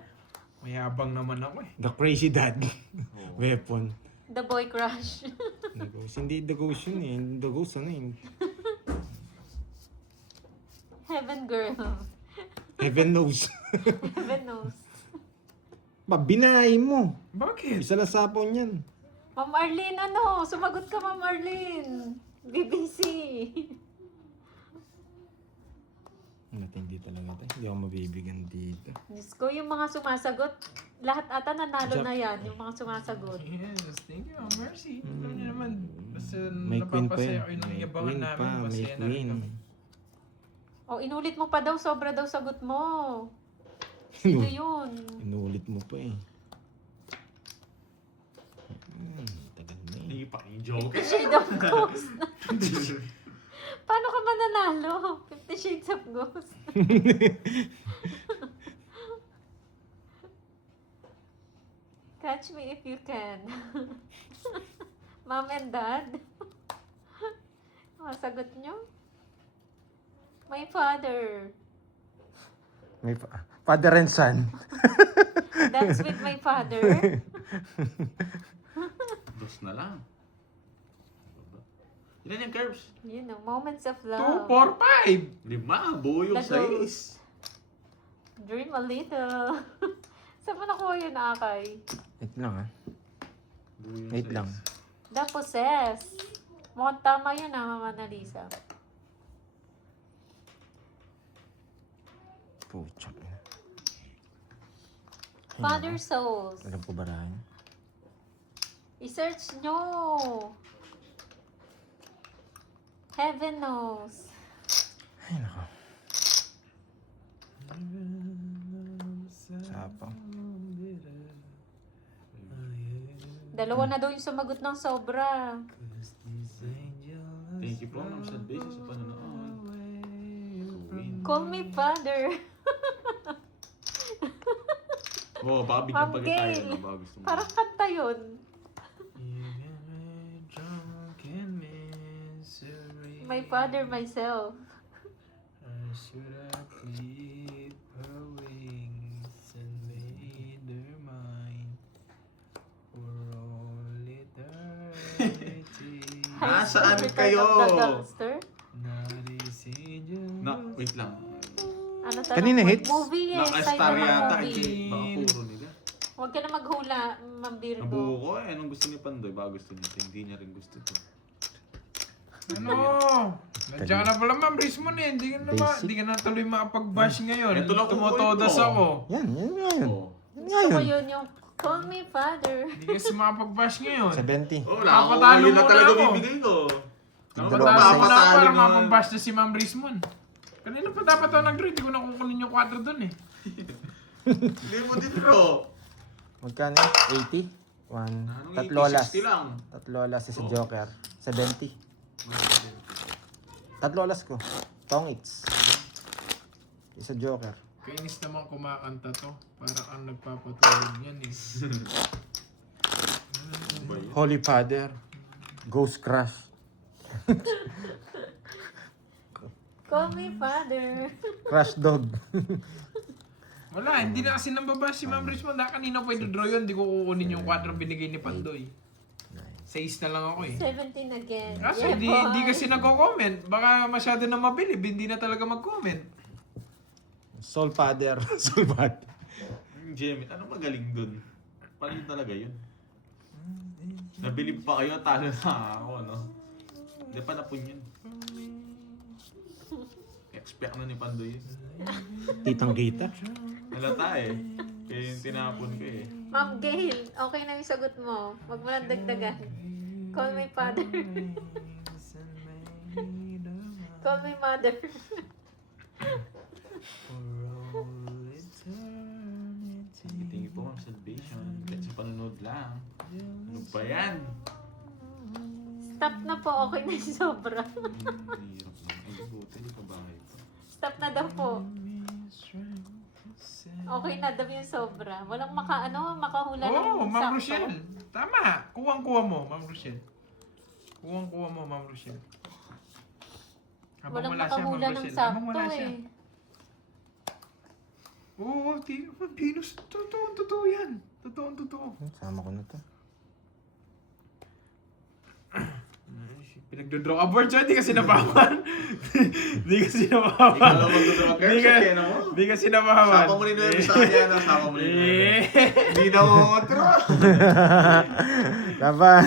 Mayabang naman ako eh. The Crazy Dad. Oo. Weapon. The Boy Crush. The Ghost. Hindi The Ghost yun eh. The Ghost ano yun? Heaven Girl. Heaven knows. Heaven knows. Ba, binahin mo. Bakit? Isa na sapon yan. Ma'am Arlene, ano? Sumagot ka, Ma'am Arlene. BBC. Matindi talaga tayo. Hindi ako mabibigyan dito. Diyos ko, yung mga sumasagot, lahat ata nanalo na yan, yung mga sumasagot. Yes, thank you, Mercy. Alam niyo naman, basta May queen pa napapasaya yun. ko yung May nangiyabangan queen namin, pa. May masaya na rin queen. kami. O, inulit mo pa daw, sobra daw sagot mo. Sino yun? Inulit mo pa eh. Tagal na eh. Hindi pa joke. 50 Shades of Ghost. Paano ka mananalo? 50 Shades of Ghost. Catch me if you can. Mom and Dad. Sagot nyo? My father. May father and son. Dance with my father. Dos na lang. Ilan yung curves? You know, moments of 2, love. 4, 5! 5. Buo yung The ghost. size. Dream a little. Saan mo nakuha yun, Akay? Wait lang ha. Buo yung Wait size. lang. The Possess. Mukhang tama yun Mama Annalisa. Pucha. Father Souls. Alam ko barahan. I-search nyo. Heaven knows. Ay, nako. Sapang. Dalawa na daw yung sumagot ng sobra. Thank you po, Ma'am Salvation, sa panonood. Queen. Call me Father. Oo, baka bigyan Ma'am pa kita Gail. yan. Baka gusto mo. Parang kanta yun. My father, myself. Should I clip her wings and made her mine for all eternity? Nasaan Return kayo? of the Gangster? Not a single Wait lang. Ano tanong Kanina mo? hits? Movie eh. Naka-star Cyberpunk yata. movie. Baka puro nila. Huwag ka na maghula, Ma'am Virgo. Nabuo ko eh. Anong gusto ni Pandoy? Baka gusto niya. Hindi niya rin gusto to. Ano? Nandiyan ka na pala, Ma'am Rismon eh. Hindi ka na, Basic. hindi ka na tuloy makapag-bash ngayon. Ito lang Tumotodas kukunin mo. ako. Yan nga yun. Oo. Yan nga Gusto ko yun. yun yung Call me Father. Hindi kasi makapag-bash ngayon. 70. Oh, wala ako. Napatalo Yun na muna talaga ako. bibigay ko. Napatalo Dalawang ko na Napatalo para naman. mapag-bash na si Ma'am Rismon. Kanina pa dapat ako nag-draw. Hindi ko na kukunin yung 4 dun eh. Hindi mo din draw. Magkano? 80? Anong 1. Tatlo alas. 60 lang. Tatlo alas si Oh. Joker. 70. Tatlo alas ko. Tong its. Isa Joker. Kainis naman kumakanta to. Parang ang nagpapatulog yan eh. Ano ba yun? Holy Father. Ghost Crush. Call me Father. Crush Dog. Wala, hindi na kasi nambabash si Ma'am Rismon. Kanina pwede draw yun. Hindi ko kukunin yung 4 binigay ni Pandoy. 6 na lang ako eh. 17 again. Kaso Yeah, hindi, boy. hindi kasi nagko-comment. Baka masyado na mabilib. Hindi na talaga mag-comment. Soul Father. Soul Father. Yung Jemmy, ano magaling dun? Paano yun talaga yun? Nabilib pa kayo, talo na ako, no? Hindi pa napun yun. Expect na ni Pandoy yun. Titang Gita. Halata eh. Kaya yung tinapon ko eh. Ma'am Gail, okay na yung sagot mo. Huwag mo lang dagdagan. Call me Father. Call me Mother. Thank you po, Ma'am Salvation. Kahit sa panonood lang. Ano ba yan? Stop na po, okay na yung sobra. Hirap lang. Ay, buti, di pa bahay pa. Stop na daw po. Okay na daw yung sobra. Walang makahula ng Oo, Ma'am sakto. Rochelle. Tama. Kuwang-kuha mo, Ma'am Rochelle. Kuwang-kuha mo, Ma'am Rochelle. Habang Walang wala siya, Ma'am makahula ng Rochelle. Habang sakto wala siya. eh. Oo, Venus. Totoo yan. Totoo. Sama ko na to. Pinagdodraw ka board siya, di kasi napaman. Di kasi napaman. Ikaw lang magdodraw ka, Di ka- kaya na mo. Di kasi napaman. Sama mo rin na yung Bisaya na, sama mo rin na yun. Hindi na ako draw. Laban.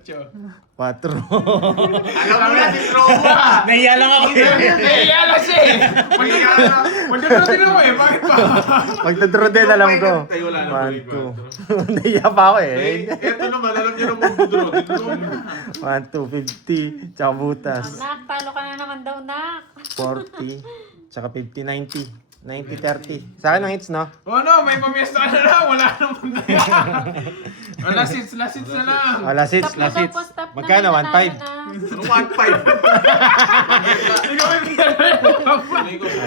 8. 4. Alam mo na, draw mo ah. Nahiya lang ako Naiya siya eh. Magdodraw din ako eh. Bakit pa? Pagdadraw din, alam ko. Ay, wala na po yung 1, 2. Nahiya pa ako eh. Eto naman, alam niyo na magdodraw. Draw mo na. 1, 2, 50. Tsaka butas. Nak, talo ka na naman daw, Nak. 40. Tsaka 50, 90. 90, 30. Sa akin ang hits, no? Oh no, may pamiesta ka na lang. Wala naman kaya. Last hits na lang. Last hits, Stop na last daw hits. po, stop na. Magkano? may 1.5? nanalo na. Ano 1.5? Hindi ko may pinag-alala.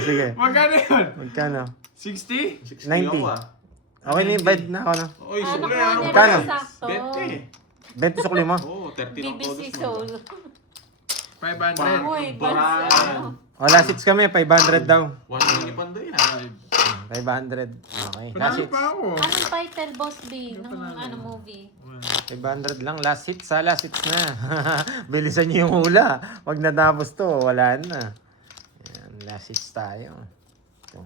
Sige. Magkano yun? Magkano? 60? 60 90. ako ah. Okay na yung bed na ako, no? Oy, Ano sukli po, ano niya ba Magkano? yan? sakto. 20. 20 sukli mo. Oo, 30 lang BBC todos mo. Soul. 500. Uy, Buran. bansa. Last hits kami. 500 daw. 1 million ni Pandoy na. 500. Okay. Last Panalo hits. pa ako. Anong title, Boss B, ng movie? 500 lang. Last hits ha. Last hits na. Bilisan niyo yung hula. Pag natapos to, wala na. Ayan, last hits tayo. Ito.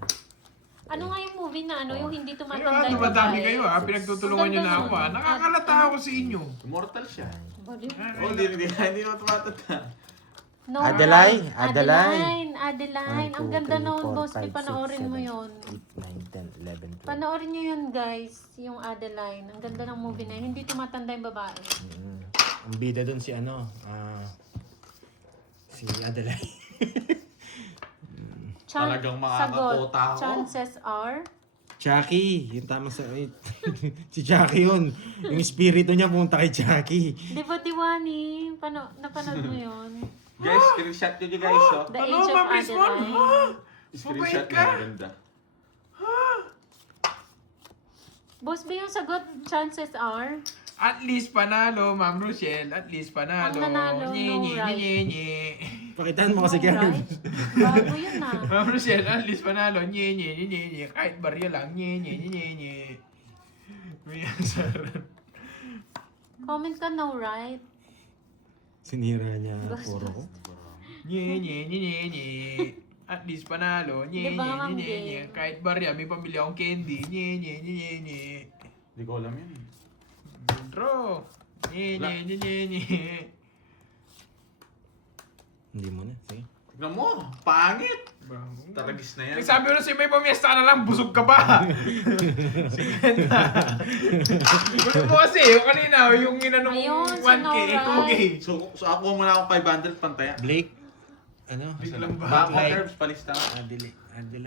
Ano nga yung movie na ano, yung hindi Kayo tumatanda yung dumadami babae. kayo Pinagtutulungan nyo na ako Nakakalata ako sa inyo. Immortal siya. Bali. Oh, hindi naman tumatanda. No, Adeline, right. Adeline. Adeline. Ang ganda noon, boss. Panoorin mo yun. 8, 9, 10, 11, 12. Panoorin nyo yun, guys. Yung Adeline. Ang ganda ng movie na yun. Hindi tumatanda yung babae. Ang bida doon si ano, si Adeline. Talagang makakakota ako. Chances are. Chucky, yung tama sa... si Chucky yun. Yung espiritu niya pumunta kay Chucky. Di ba, Diwani? Napanood mo yun? Guys, screenshot nyo guys, oh. The Ano, Age of Ma'am Rizwan? Adeline. Screenshot Mabait na ka. maganda. Boss ba yung sagot? Chances are? At least panalo, Ma'am Rochelle. At least panalo. Ang nanalo, no right. Nye. Pakitaan mo kasi kaya. Right? Bago yun ah. Ma'am Rochelle, at least panalo. Nye. Kahit barya lang. Nye. May answer. Comment ka no right? Sinira niya puro ko. Nye. At least panalo. Nye. Di ba, Ma'am Gay? Kahit barya, may pamilya akong candy. Nye. Hindi ko alam yun. Draw. Nye. Hindi mo na, sige. Tignan mo, pangit. Taragis na yan. Sabi ko na sa'yo, may pamiesta na lang, busog ka ba? Sige na. Gusto mo kasi, yung kanina, yung inanong Ayun, 1K, Sonora. ito okay. So ako muna akong 500 pantaya. Blake, ano? Biglang Bako Like- herbs, palista. Adeline.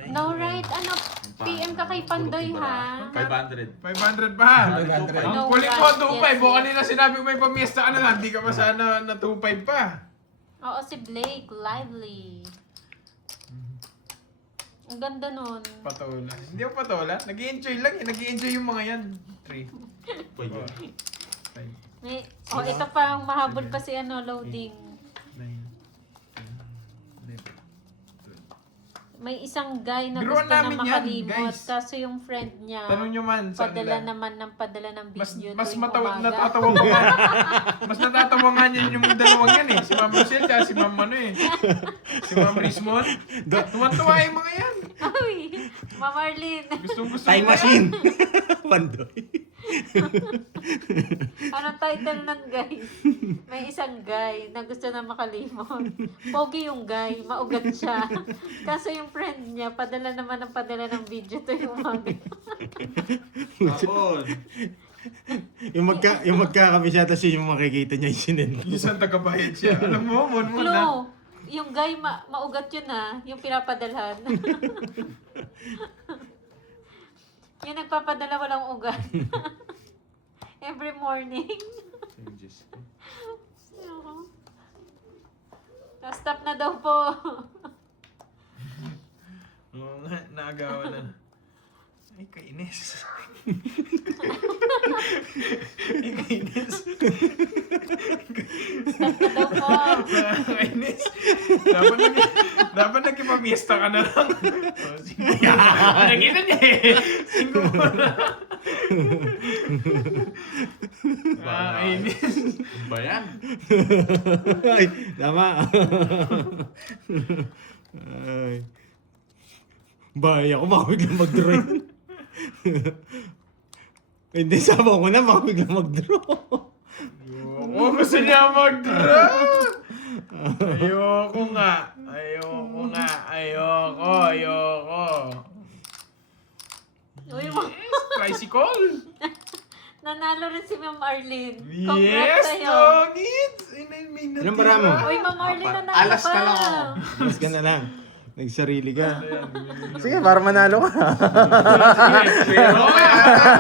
No right? Ano? PM ka kay Pandoy ha? 500. 500 pa. 500. Ang No kulit mo, right, 2.5. yes, O yes. kanina sinabi ko may pamiesta ka na lang, di ka pa sana na 2.5 pa. Oo, si Blake. Lively. Ang ganda nun. Patola. Hindi ako patola. Nag-i-enjoy lang eh. Nag-i-enjoy yung mga yan. 3. Pwede. 5. May, ito pa, mahabol pa si ano, loading. 9. May isang guy na Biruan gusto na namin yan, makalimot. guys. Kaso yung friend niya, Tanong nyo man sa padala nila. naman ng padala ng Mas video mas tuwing matawa umaga. natatawa ko nga. Mas natatawa nga niyan yung dalawang yan eh. Si Ma'am Rochelle at si Ma'am ano eh. Si Ma'am Rismon. Tuwan-tuwa yung mga yan. Ay, Ma'am Arlene. Gusto Time machine. Pandoy. Anong title nun, guys? May isang guy na gusto na makalimot. Pogi yung guy, maugat siya. Kaso yung friend niya, padala naman ng padala ng video tuwing umaga. Tapos, yung magkakabi siya, tapos yun yung makikita niya yung sinend. Yung isang tagabayad siya. Alam mo, mon na. Clue! Yung guy, maugat yun yung pinapadalhan. Yung nagpapadala walang ugat. Every morning. changes. Stop na daw po. Oo nga, naagawa na. Ay, kainis. Ay, kainis. Stop na daw po. Kainis. Dapat nagkipamiesta ka na lang. Oh, sige. Nakita niya eh. Singgo mo na. Kainis. Ba yan? Ay, tama. Ay. Bay, ako makabiglang mag-draw. Hindi, sabaw ko na makabiglang mag-draw. Ayoko, gusto niya mag-draw. Ayoko nga. Ayoko. Uy, Yes, tricycle. nanalo rin si Ma'am Arlene. Yes, Congrats sa'yo. Dogit. May Ilang bara mo? Uy, Ma'am Arlene, nanalo Alas pa. ka lang ako. Mas ka na lang. Nagsarili ka. Sige, para manalo ka. Pero,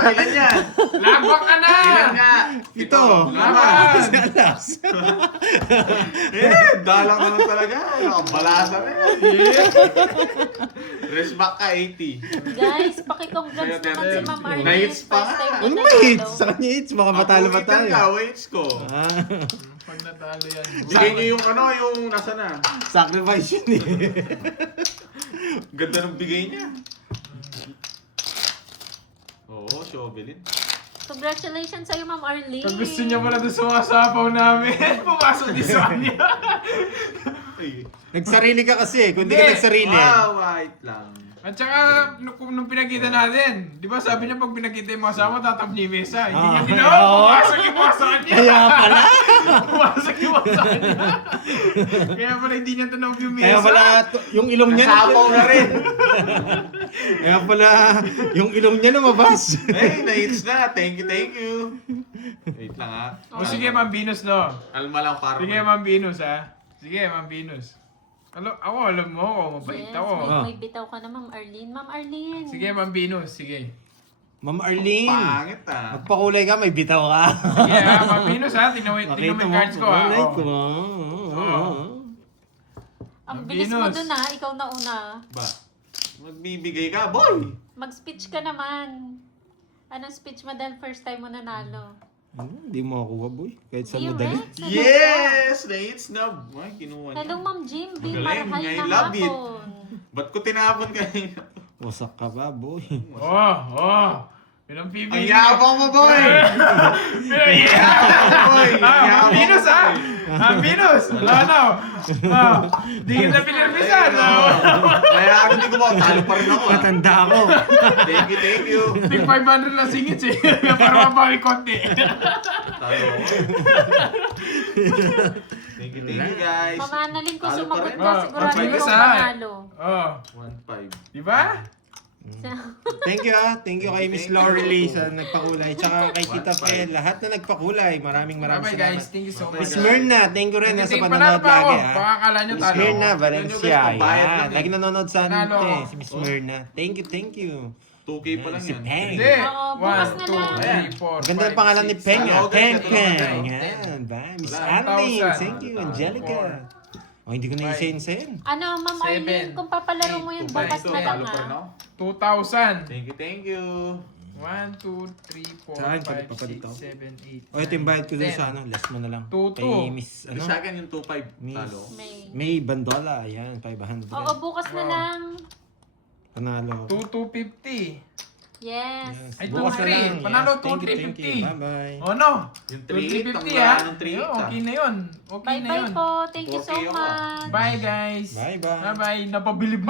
ilan yan? Labak ka na! Ilan nga? Ito. Laban! Si Alas. Dalang ka lang talaga. Nakabalasa rin. Rest back ka, 80. Guys, pakicongrats naman si Ma'am Arlene. Na-hits pa First nga. time Ano niya ba hits? nanalo. Sa kanya hits. Baka matalo pa Apuitan tayo. ka, waits ko. Ah, Pag natalo yan. Bigay niyo yung yung nasa na. sacrifice yun eh. Ganda ng bigay niya. Oo, Shovelin. Congratulations sa'yo, Ma'am Arlene. Pag gusto niya pala doon sa mga sapaw namin, pumasok din sa kanya. Ay. Nagsarili ka kasi eh. Kung di ka Hindi. nagsarili. Wow, wait lang. At saka, nung pinakita natin, di ba sabi niya pag pinakita yung mga asawa, tatab niya yung mesa. Hindi niya ginawa, pumasok yung mga sa kanya. Kaya pala. Pumasok yung mga sa kanya. Kaya pala hindi niya tanong yung mesa. Kaya pala, yung ilong niya. Nasapaw na rin. Kaya pala, yung ilong niya lumabas. Hey, na-hits na. Thank you. Wait lang ha. O sige, Ma'am Venus, no? Alma lang para. Sige, Ma'am Venus, ha? Sige, Ma'am Venus. Alam mo ako, mabait Yes, ako. may bitaw ka na, Ma'am Arlene. Ma'am Arlene. Sige, Ma'am Venus, sige. Ma'am Arlene. Pangit ah. Magpakulay ka, may bitaw ka. Sige, ha? Ma'am Venus, ha? Tingnan mo yung cards ko, ha? Like ko. Ang Ma'am bilis mo Venus. dun ha, ikaw na una. Ba? Magbibigay ka, boy. Mag-speech ka naman. Anong speech mo dahil first time mo nanalo? Hindi mo makuha, boy. Kahit saan mo Hey, dali. Rex, ano Yes! Na-hits na. Ay, kinuha ka? Hello, niya. Ma'am Jim. Be Magaling, marahal I na love it. hapon. Ba't ko tinapon kanina? Wasak ka ba, boy? Yun ang PBB. Ang yabang mo, boy! Yeah! Boy! Ma'am Venus, ha? Ma'am Venus! Ano? Di kita pinirmisan, Kaya ako hindi ko ba, talo pa rin ako. Matanda ako. Thank you. Big 500 na singits eh. Para mabawi konti. Talo ako. Thank you guys. Mamahalin ko, Talo pa sumagot rin. ka. Sigurado Ma'am Venus, kong ha? panalo. 1-5. Di ba? Thank you Thank you kay Miss Laurely sa nagpakulay. Tsaka kay Tita Fel. Lahat na nagpakulay. Maraming Bye-bye guys. salamat. Thank you so Miss much. Myrna, thank you rin nasa Hindi, panonood panalo pa ako. lagi ha. Baka akala nyo Miss talo. Myrna Valencia. Bayad lang Yan. eh. Lagi nanonood sa Panalo atin ako. si Miss Myrna. Thank you. 2K pa lang Si yan. Peng. Hindi. Oo, bukas 1, na 2, lang. 3, 4, Ganda ng pangalan ni Peng Hello, ha. guys. Peng. Hello, Yan. Bye. Miss Wala. Arlene. 1,000. Thank you. Angelica. Oh, hindi ko na i-send. Ano, Ma'am 7, Arlene, kung papalaro mo yun, 8, bukas na lang Talo pa rin ha. ako. 2,000. Thank you. 1, 2, 3, 4, Saan? 5, Papalit 6, ako. 7, 8, O, ito yung bayad ko dun sa ano. Less mo na lang. 2-2. Kay Miss, Ano? ano? Sa akin yung 2-5. Miss. Talo. May. Bandola. Ayan, 500. Oo, bukas na Wow. lang. Panalo. 2,250. Yes. Ay, Bukas na 2-3. lang. Panalo, Thank you. 2,350. Bye-bye. Oh no. Yung 2,350 3-8, ha. ang wala ng 3-8 Yo, okay na yun. Okay na Bye-bye yun. po. Thank you so 4K ako, ah. much. Bye guys. Bye-bye. Bye-bye. Napabilib na.